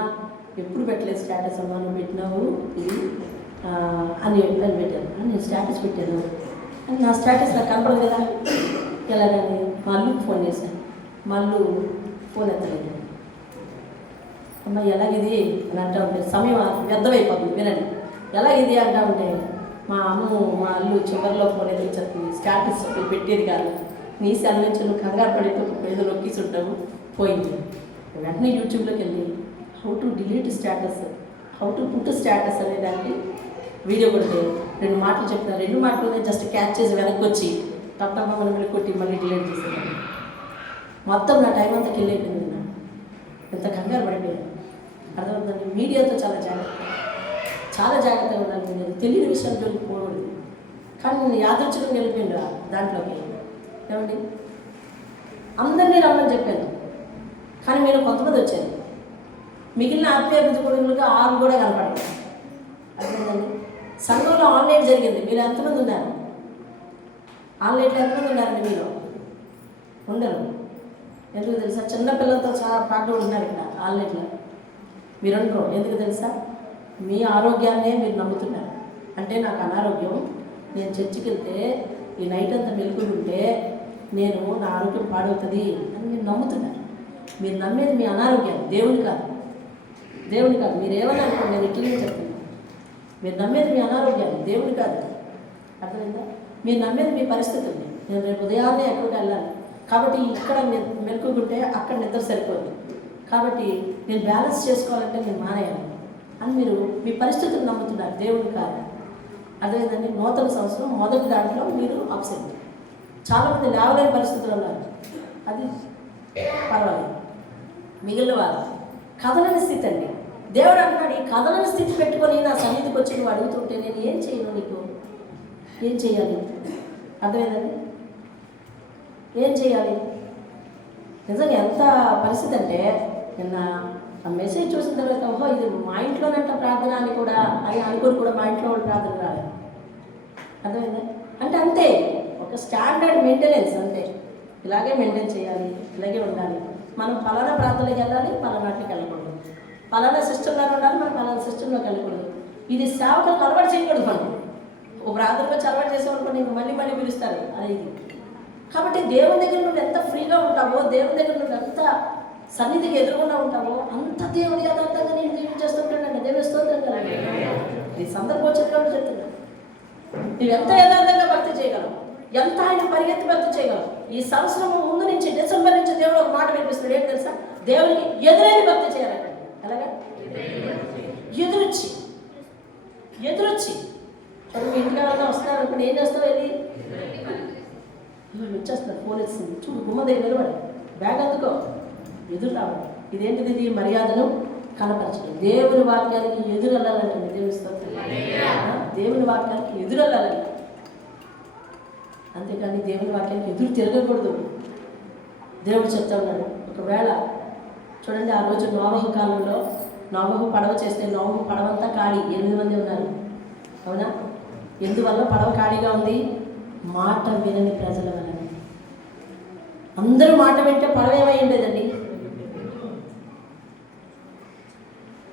ఎప్పుడు పెట్టలేదు స్టాటస్ అమ్మా, నువ్వు పెట్టినావు ఇది అని పెట్టాను. నేను స్టాటస్ పెట్టాను అని నా స్టాటస్ నాకు కనపడదు కదా. ఎలాగని మా అల్లుకి ఫోన్ చేశాను. మా అల్లు ఫోన్ ఎత్తలేదు. అమ్మ ఎలాగిది అని అంటా ఉంటే సమయం వ్యర్థమైపోతుంది. వినండి, ఎలాగిది అంటా ఉంటే మా అల్లు చివరిలో ఫోన్ ఎత్తించదు. స్టాటస్ పెట్టేది కాదు. నీ సెల్ నుంచి నువ్వు కంగారు పడితే ఏదో నొక్కిసి ఉంటావు, పోయింది. వెంటనే యూట్యూబ్లోకి వెళ్ళి how to delete status, how to put status అనే దానికి వీడియో కొడితే 2 మాటలు చెప్తాను. 2 మాటలోనే జస్ట్ క్యాచ్ చేసి వెనక్కి వచ్చి తప్ప మళ్ళీ కొట్టి మళ్ళీ డిలీట్ చేసేదాన్ని. మొత్తం నా టైం అంతా కిల్ అయిపోయింది. నా ఎంత కంగారు పడిపోయాను. అర్థమవుతుందండి? మీడియాతో చాలా జాగ్రత్తగా ఉండాలి. నేను తెలియని విషయాలు దొరికిపోకూడదు. కానీ నేను యాదృచ్ఛికంగా వెళ్ళిపోయింది దాంట్లోకి. ఏమండి, అందరినీ రమ్మని చెప్పాను. కానీ మీరు కొంతమంది వచ్చారు, మిగిలిన ఆత్మీయ అభివృద్ధి 6 కూడా కనపడదు. అర్థమైందండి. సంఘంలో ఆన్లైన్ జరిగింది, మీరు ఎంతమంది ఉన్నారు? ఆన్లైన్లో ఎంతమంది ఉన్నారండి? మీరు ఉండరు. ఎందుకు తెలుసా? చిన్న పిల్లలతో చాలా పాటు ఉన్నారు ఇక్కడ ఆన్లైన్లో. మీరు ఉండరు. ఎందుకు తెలుసా? మీ ఆరోగ్యాన్నే మీరు నమ్ముతున్నారు. అంటే నాకు అనారోగ్యం, నేను చర్చికి వెళ్తే ఈ నైట్ అంతా మెలుకుంటే నా ఆరోగ్యం పాడవుతుంది అని మీరు నమ్ముతున్నారు. మీరు నమ్మేది మీ అనారోగ్యాన్ని, దేవుని కాదు. దేవుని కాదు. మీరు ఏమని అనుకోండి, నేను ఇట్లనే చెప్తున్నాను. మీరు నమ్మేది మీ అనారోగ్యాన్ని, దేవుని కాదు. అర్థమైందా? మీరు నమ్మేది మీ పరిస్థితుల్ని. నేను రేపు ఉదయాన్నే ఎక్కడికి వెళ్ళాలి, కాబట్టి ఇక్కడ మెలుకుంటే అక్కడ నిద్ర సరిపోదు, కాబట్టి నేను బ్యాలెన్స్ చేసుకోవాలంటే నేను మానేయాలి అని మీరు మీ పరిస్థితులు నమ్ముతున్నారు, దేవుని కాదు. అర్థమైందండి. నూతన సంవత్సరం మొదటి దాంట్లో మీరు అప్సెట్. చాలామంది లేవలేని పరిస్థితులు ఉన్నారు, అది పర్వాలేదు. మిగిలిన వాళ్ళు కథలని స్థితి అండి. దేవుడు అంటున్నాడు, ఈ కథలని స్థితి పెట్టుకొని నా సన్నిధికి వచ్చి నువ్వు అడుగుతుంటే నేను ఏం చేయను, నీకు ఏం చేయాలి? అర్థమైందండి. ఏం చేయాలి? నిజంగా ఎంత పరిస్థితి అంటే, నిన్న ఆ మెసేజ్ చూసిన తర్వాత ఓహో ఇది మా ఇంట్లోనంట ప్రార్థన అని కూడా అని అనుకుని కూడా మా ఇంట్లో వాళ్ళు ప్రార్థన రాలేదు. అర్థమైందా? అంటే అంతే, ఒక స్టాండర్డ్ మెయింటెనెన్స్ అంతే. ఇలాగే మెయింటైన్ చేయాలి, ఇలాగే ఉండాలి. మనం పలానా ప్రార్థనకి వెళ్ళాలి, పలానాటికి వెళ్ళకూడదు. పలానా సిస్టంలో ఉండాలి, మనం పలానా సిస్టంలోకి వెళ్ళకూడదు. ఇది సేవకులకు అలవాటు చేయకూడదు. మనం ఓ ప్రార్థనకు అలవాటు చేసేవాళ్ళు నీకు మళ్ళీ మళ్ళీ పిలుస్తారు అది ఇది. కాబట్టి దేవుని దగ్గర నువ్వు ఎంత ఫ్రీగా ఉంటావో, దేవుని దగ్గర నువ్వు ఎంత సన్నిధికి ఎదురుకుండా ఉంటావో అంత దేవుని యథార్థంగా నేను జీవించేస్తుంటానండి. దేవుని స్తోత్రం కదా. ఈ సందర్భం వచ్చినప్పుడు చెప్తున్నా, నువ్వు ఎంత యథార్థంగా భక్తి చేయగలవు, ఎంత ఆయన పరిగెత్తి భక్తి చేయగలవు. ఈ సంవత్సరం ముందు నుంచి డిసెంబర్ నుంచి దేవుడు ఒక మాట వినిపిస్తున్నాడు. ఏంటి తెలుసా? దేవునికి ఎదురైన భక్తి చేయాలంట. అలాగే ఎదురొచ్చి మీ ఇంటికి ఎవరైనా వస్తున్నారు ఇప్పుడు ఏం చేస్తావు? వెళ్ళి వచ్చేస్తున్నారు, ఫోన్ ఇస్తుంది, చూడు గుమ్మ దగ్గర నిలబడి బ్యాగ్ అందుకో, ఎదురు రావాలి. ఇదేంటిది? ఇది మర్యాదను కనపరచడం. దేవుని వాక్యానికి ఎదురు వెళ్ళాలంటే దేవుని వాక్యానికి ఎదురు వెళ్ళాలంట. అంతేకాని దేవుని వాక్యానికి ఎదురు తిరగకూడదు. దేవుడు చెప్తా ఉన్నాడు. ఒకవేళ చూడండి, ఆ రోజు నోవహు కాలంలో నోవహు పడవ చేస్తే నోవహు పడవంతా ఖాళీ, 8 మంది ఉన్నారు. అవునా? ఎందువల్ల పడవ ఖాళీగా ఉంది? మాట వినని ప్రజల వలన. అందరూ మాట వింటే పడవ ఏమై ఉండేదండి?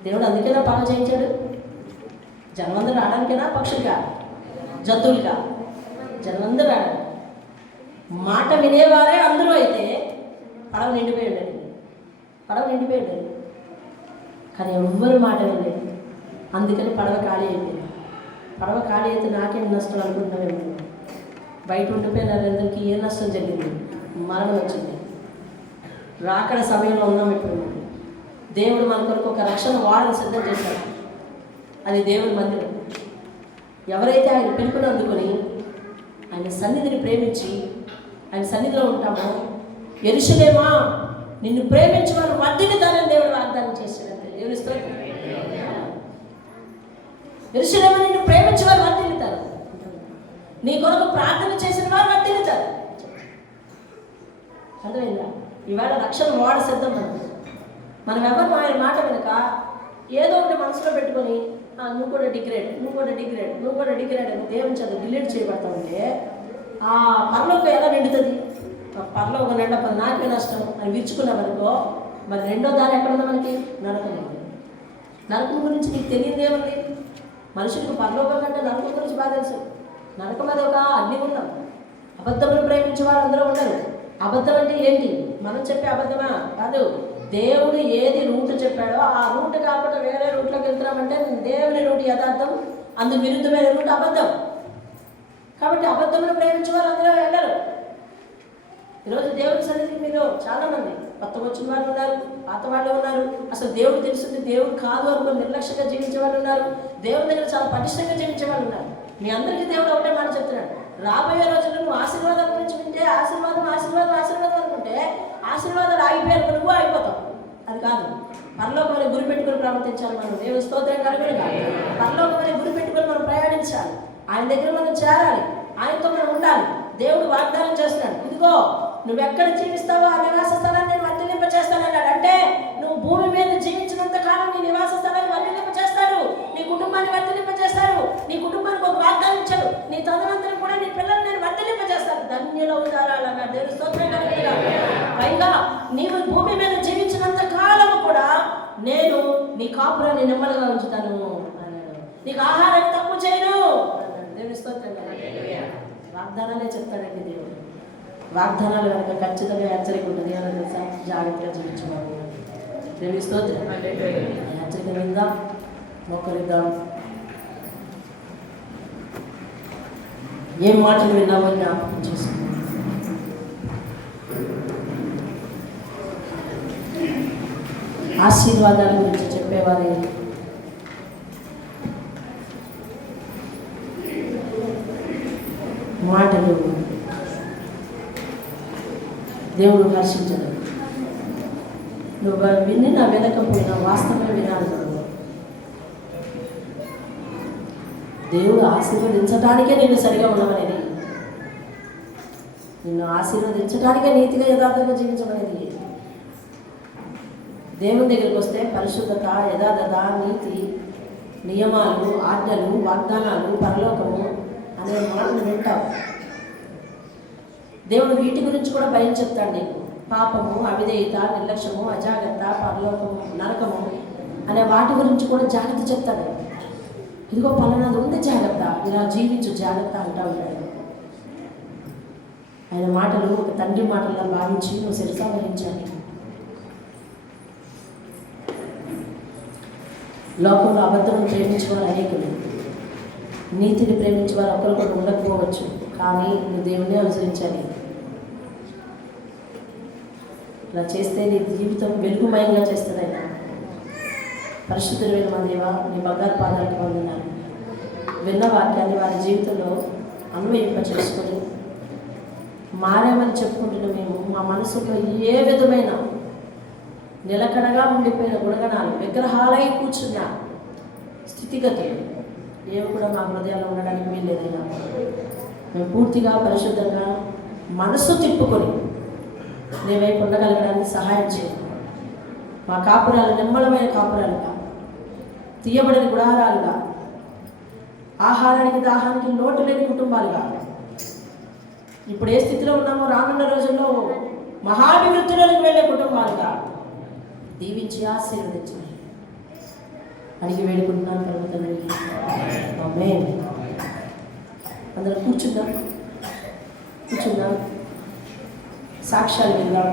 దేవుడు అందుకేనా పడవ చేయించాడు? జనమందరూ రావడానికేనా? పక్షులుగా, జంతువులుగా? జనమందరూ రావడానికి. మాట వినేవారే అందరూ అయితే పడవ నిండిపోయి ఉండేది. కానీ ఎవ్వరు మాట వినలేదు. అందుకని పడవ ఖాళీ అయిపోయింది. పడవ ఖాళీ అయితే నాకేం నష్టం అనుకుంటున్నామేమో. బయట ఉండిపోయిన అందరికీ ఏ నష్టం జరిగింది? మరణం వచ్చింది. రాకడ సమయంలో ఉన్నాం ఇప్పుడు. దేవుడు మన కొరకు ఒక రక్షణ వాడని సిద్ధం చేశాడు. అది దేవుని మందిరం. ఎవరైతే ఆయన పిలుపుని అందుకొని ఆయన సన్నిధిని ప్రేమించి ఆయన సన్నిధిలో ఉంటామో, యెరూషలేమా నిన్ను ప్రేమించి వారు వర్ధిల్లుతారని దేవుడు వాగ్దానం చేశాడంటే దేవుని స్తోత్రం. యెరూషలేమా నిన్ను ప్రేమించి వారు వర్ధిల్లుతారు, నీ కొరకు ప్రార్థన చేసిన వారు వర్ధిల్లుతారు. అర్థమైందా? ఇవాళ రక్షణ వాడ సిద్ధం. మనం ఎవరు ఆయన మాట వెనుక ఏదో ఒకటి మనసులో పెట్టుకొని నువ్వు కూడా డిగ్రేడ్ అని దేవుని చేత డిలీట్ చేయబడతా ఉంటే ఆ పరలోకం ఎలా నిండుతుంది? పరలోకం నిండపది నాకే నష్టం అని విరుచుకున్నామనుకో, మరి రెండో దారి ఎక్కడ ఉందో మనకి? నరకం. నరకం గురించి నీకు తెలియదు ఏముంది? మనుషులకు పరలోకం కంటే నరకం గురించి బాగా తెలుసు. నరకం అది ఒక అగ్నిగుండం. అబద్ధములు ప్రేమించే వారు అందరూ ఉండరు. అబద్ధం అంటే ఏంటి? మనం చెప్పే అబద్ధమా? కాదు. దేవుడు ఏది రూట్ చెప్పాడో ఆ రూట్ కాకుండా వేరే రూట్లోకి వెళ్తున్నామంటే దేవుని రూట్ యథార్థం, అందుకు విరుద్ధమైన రూట్ అబద్ధం. కాబట్టి అబద్ధములు ప్రేమించే వారు అందరూ వెళ్ళరు. ఈరోజు దేవుడి సన్నిధికి మీరు చాలామంది కొత్త వచ్చిన వాళ్ళు ఉన్నారు, పాత వాళ్ళు ఉన్నారు. అసలు దేవుడు తెలుస్తుంది, దేవుడు కాదు అనుకుని నిర్లక్ష్యంగా జీవించే వాళ్ళు ఉన్నారు. దేవుడి దగ్గర చాలా పటిష్టంగా జీవించే వాళ్ళు ఉన్నారు. మీ అందరికీ దేవుడు ఒకటే మాట చెప్తున్నాడు. రాబోయే రోజుల్లో నువ్వు ఆశీర్వాదం గురించి వింటే ఆశీర్వాదం అనుకుంటే ఆశీర్వాదాలు ఆగిపోయారు, నువ్వు ఆగిపోతావు. అది కాదు. పరలోకమైన గురి పెట్టుకుని ప్రవర్తించాలి. మనం దేవుని స్తోత్రం కలుగును కాదు. పరలోకమైన గురి పెట్టుకుని మనం ప్రయాణించాలి. ఆయన దగ్గర మనం చేరాలి, ఆయనతో మనం ఉండాలి. దేవుడు వాగ్దానం చేస్తున్నాడు, ఇదిగో నువ్వెక్కడ జీవిస్తావో ఆ నివాస స్థలాన్ని నేను వర్తింపచేస్తాను. చేస్తానన్నాడు. అంటే నువ్వు భూమి మీద జీవించినంత కాలం నీ నివాస స్థలాన్ని వర్ధిల్లింప చేస్తాడు, నీ కుటుంబాన్ని వర్ధిల్లింప చేస్తారు, నీ కుటుంబానికి ఒక వాగ్దానం ఇచ్చాడు, నీ తదనంతరం కూడా నీ పిల్లల్ని నేను వర్ధిల్లింప చేస్తాను, ధన్యులవుతారా అన్నాడు. దేవుని స్తోత్రం కలుగునుగాక. పైగా నీవు భూమి మీద జీవించినంత కాలం కూడా నేను నీ కాపురాన్ని నెమ్మదిగా ఉంచుతాను అన్నాడు. నీకు ఆహారాన్ని తక్కువ చేయను అన్నాడు. దేవుని స్తోత్రం కలుగునుగాక. వాగ్దానాలే చెప్తాడండి దేవుడు. వాగ్దానాలు కనుక ఖచ్చితంగా హెచ్చరిక ఉంటుంది. ఏమన్నా తెలుసా? జాగ్రత్తగా జీవించమని. దేవుని స్తోత్రం. హెచ్చరిక విందాం, మొక్కలిద్దాం. ఏం మాటలు విన్నామో జ్ఞాపకం చేసుకుందాం. ఆశీర్వాదాల గురించి చెప్పేవారి మాటలు దేవుడు హర్షించడు. నువ్వు విని నా వినకపోయినా వాస్తవం వినాలి. దేవుడు ఆశీర్వదించడానికే నేను సరిగా ఉండమనేది, నిన్ను ఆశీర్వదించడానికే నీతిగా యథార్థంగా జీవించమనేది. దేవుని దగ్గరికి వస్తే పరిశుద్ధత, యథార్థత, నీతి, నియమాలు, ఆజ్ఞలు, వాగ్దానాలు, పరలోకము అనే మాటలు వింటావు. దేవుడు వీటి గురించి కూడా భయం చెప్తాడు నీకు. పాపము, అవిధేయత, నిర్లక్ష్యము, అజాగ్రత్త, పరలోకము, నరకము అనే వాటి గురించి కూడా జాగ్రత్త చెప్తాడు. ఇదిగో పలానాది ఉంది జాగ్రత్త, ఇలా జీవించు జాగ్రత్త అంటా ఉంటాడు. ఆయన మాటలు ఒక తండ్రి మాటల్లో భావించి నువ్వు శిరసా వహించాలి. లోకంలో అబద్ధం ప్రేమించేవారు అనేకులు, నీతిని ప్రేమించేవారు ఒకరికొకరు ఉండకపోవచ్చు, కానీ నువ్వు దేవుణ్ణి అనుసరించాలి. ఇలా చేస్తే నీ జీవితం వెలుగుమయంగా చేస్తుంది. ఆయన పరిశుద్ధులైన మా దేవా, నీ బంగారు పాదాలకు వందనాలు. విన్న వాక్యాన్ని వారి జీవితంలో అన్వయింప చేసుకొని మారామని చెప్పుకుంటున్న మేము మా మనసులో ఏ విధమైన నిలకడగా ఉండిపోయిన గుణగణాలు, విగ్రహాలై కూర్చున్న స్థితిగతులు ఏవి కూడా మా హృదయాల్లో ఉండడానికి వీల్లేదైనా మేము పూర్తిగా పరిశుద్ధంగా మనసు తిప్పుకొని నీ వైపు ఉండగలగడానికి సహాయం చేయండి. మా కాపురాలు నిమ్మలమైన కాపురాలుగా, తీయబడిన గుడారాలుగా, ఆహారానికి దాహానికి లోటు లేని కుటుంబాలుగా, ఇప్పుడు ఏ స్థితిలో ఉన్నామో రానున్న రోజుల్లో మహాభివృద్ధిలోకి వెళ్ళే కుటుంబాలుగా దీవించి ఆశీర్వదించండి. అడిగి వేడుకుంటున్నాను పర్వతండి. ఆమేన్. అందరం కూర్చుందాం. సాక్ష్యాలు విందాం.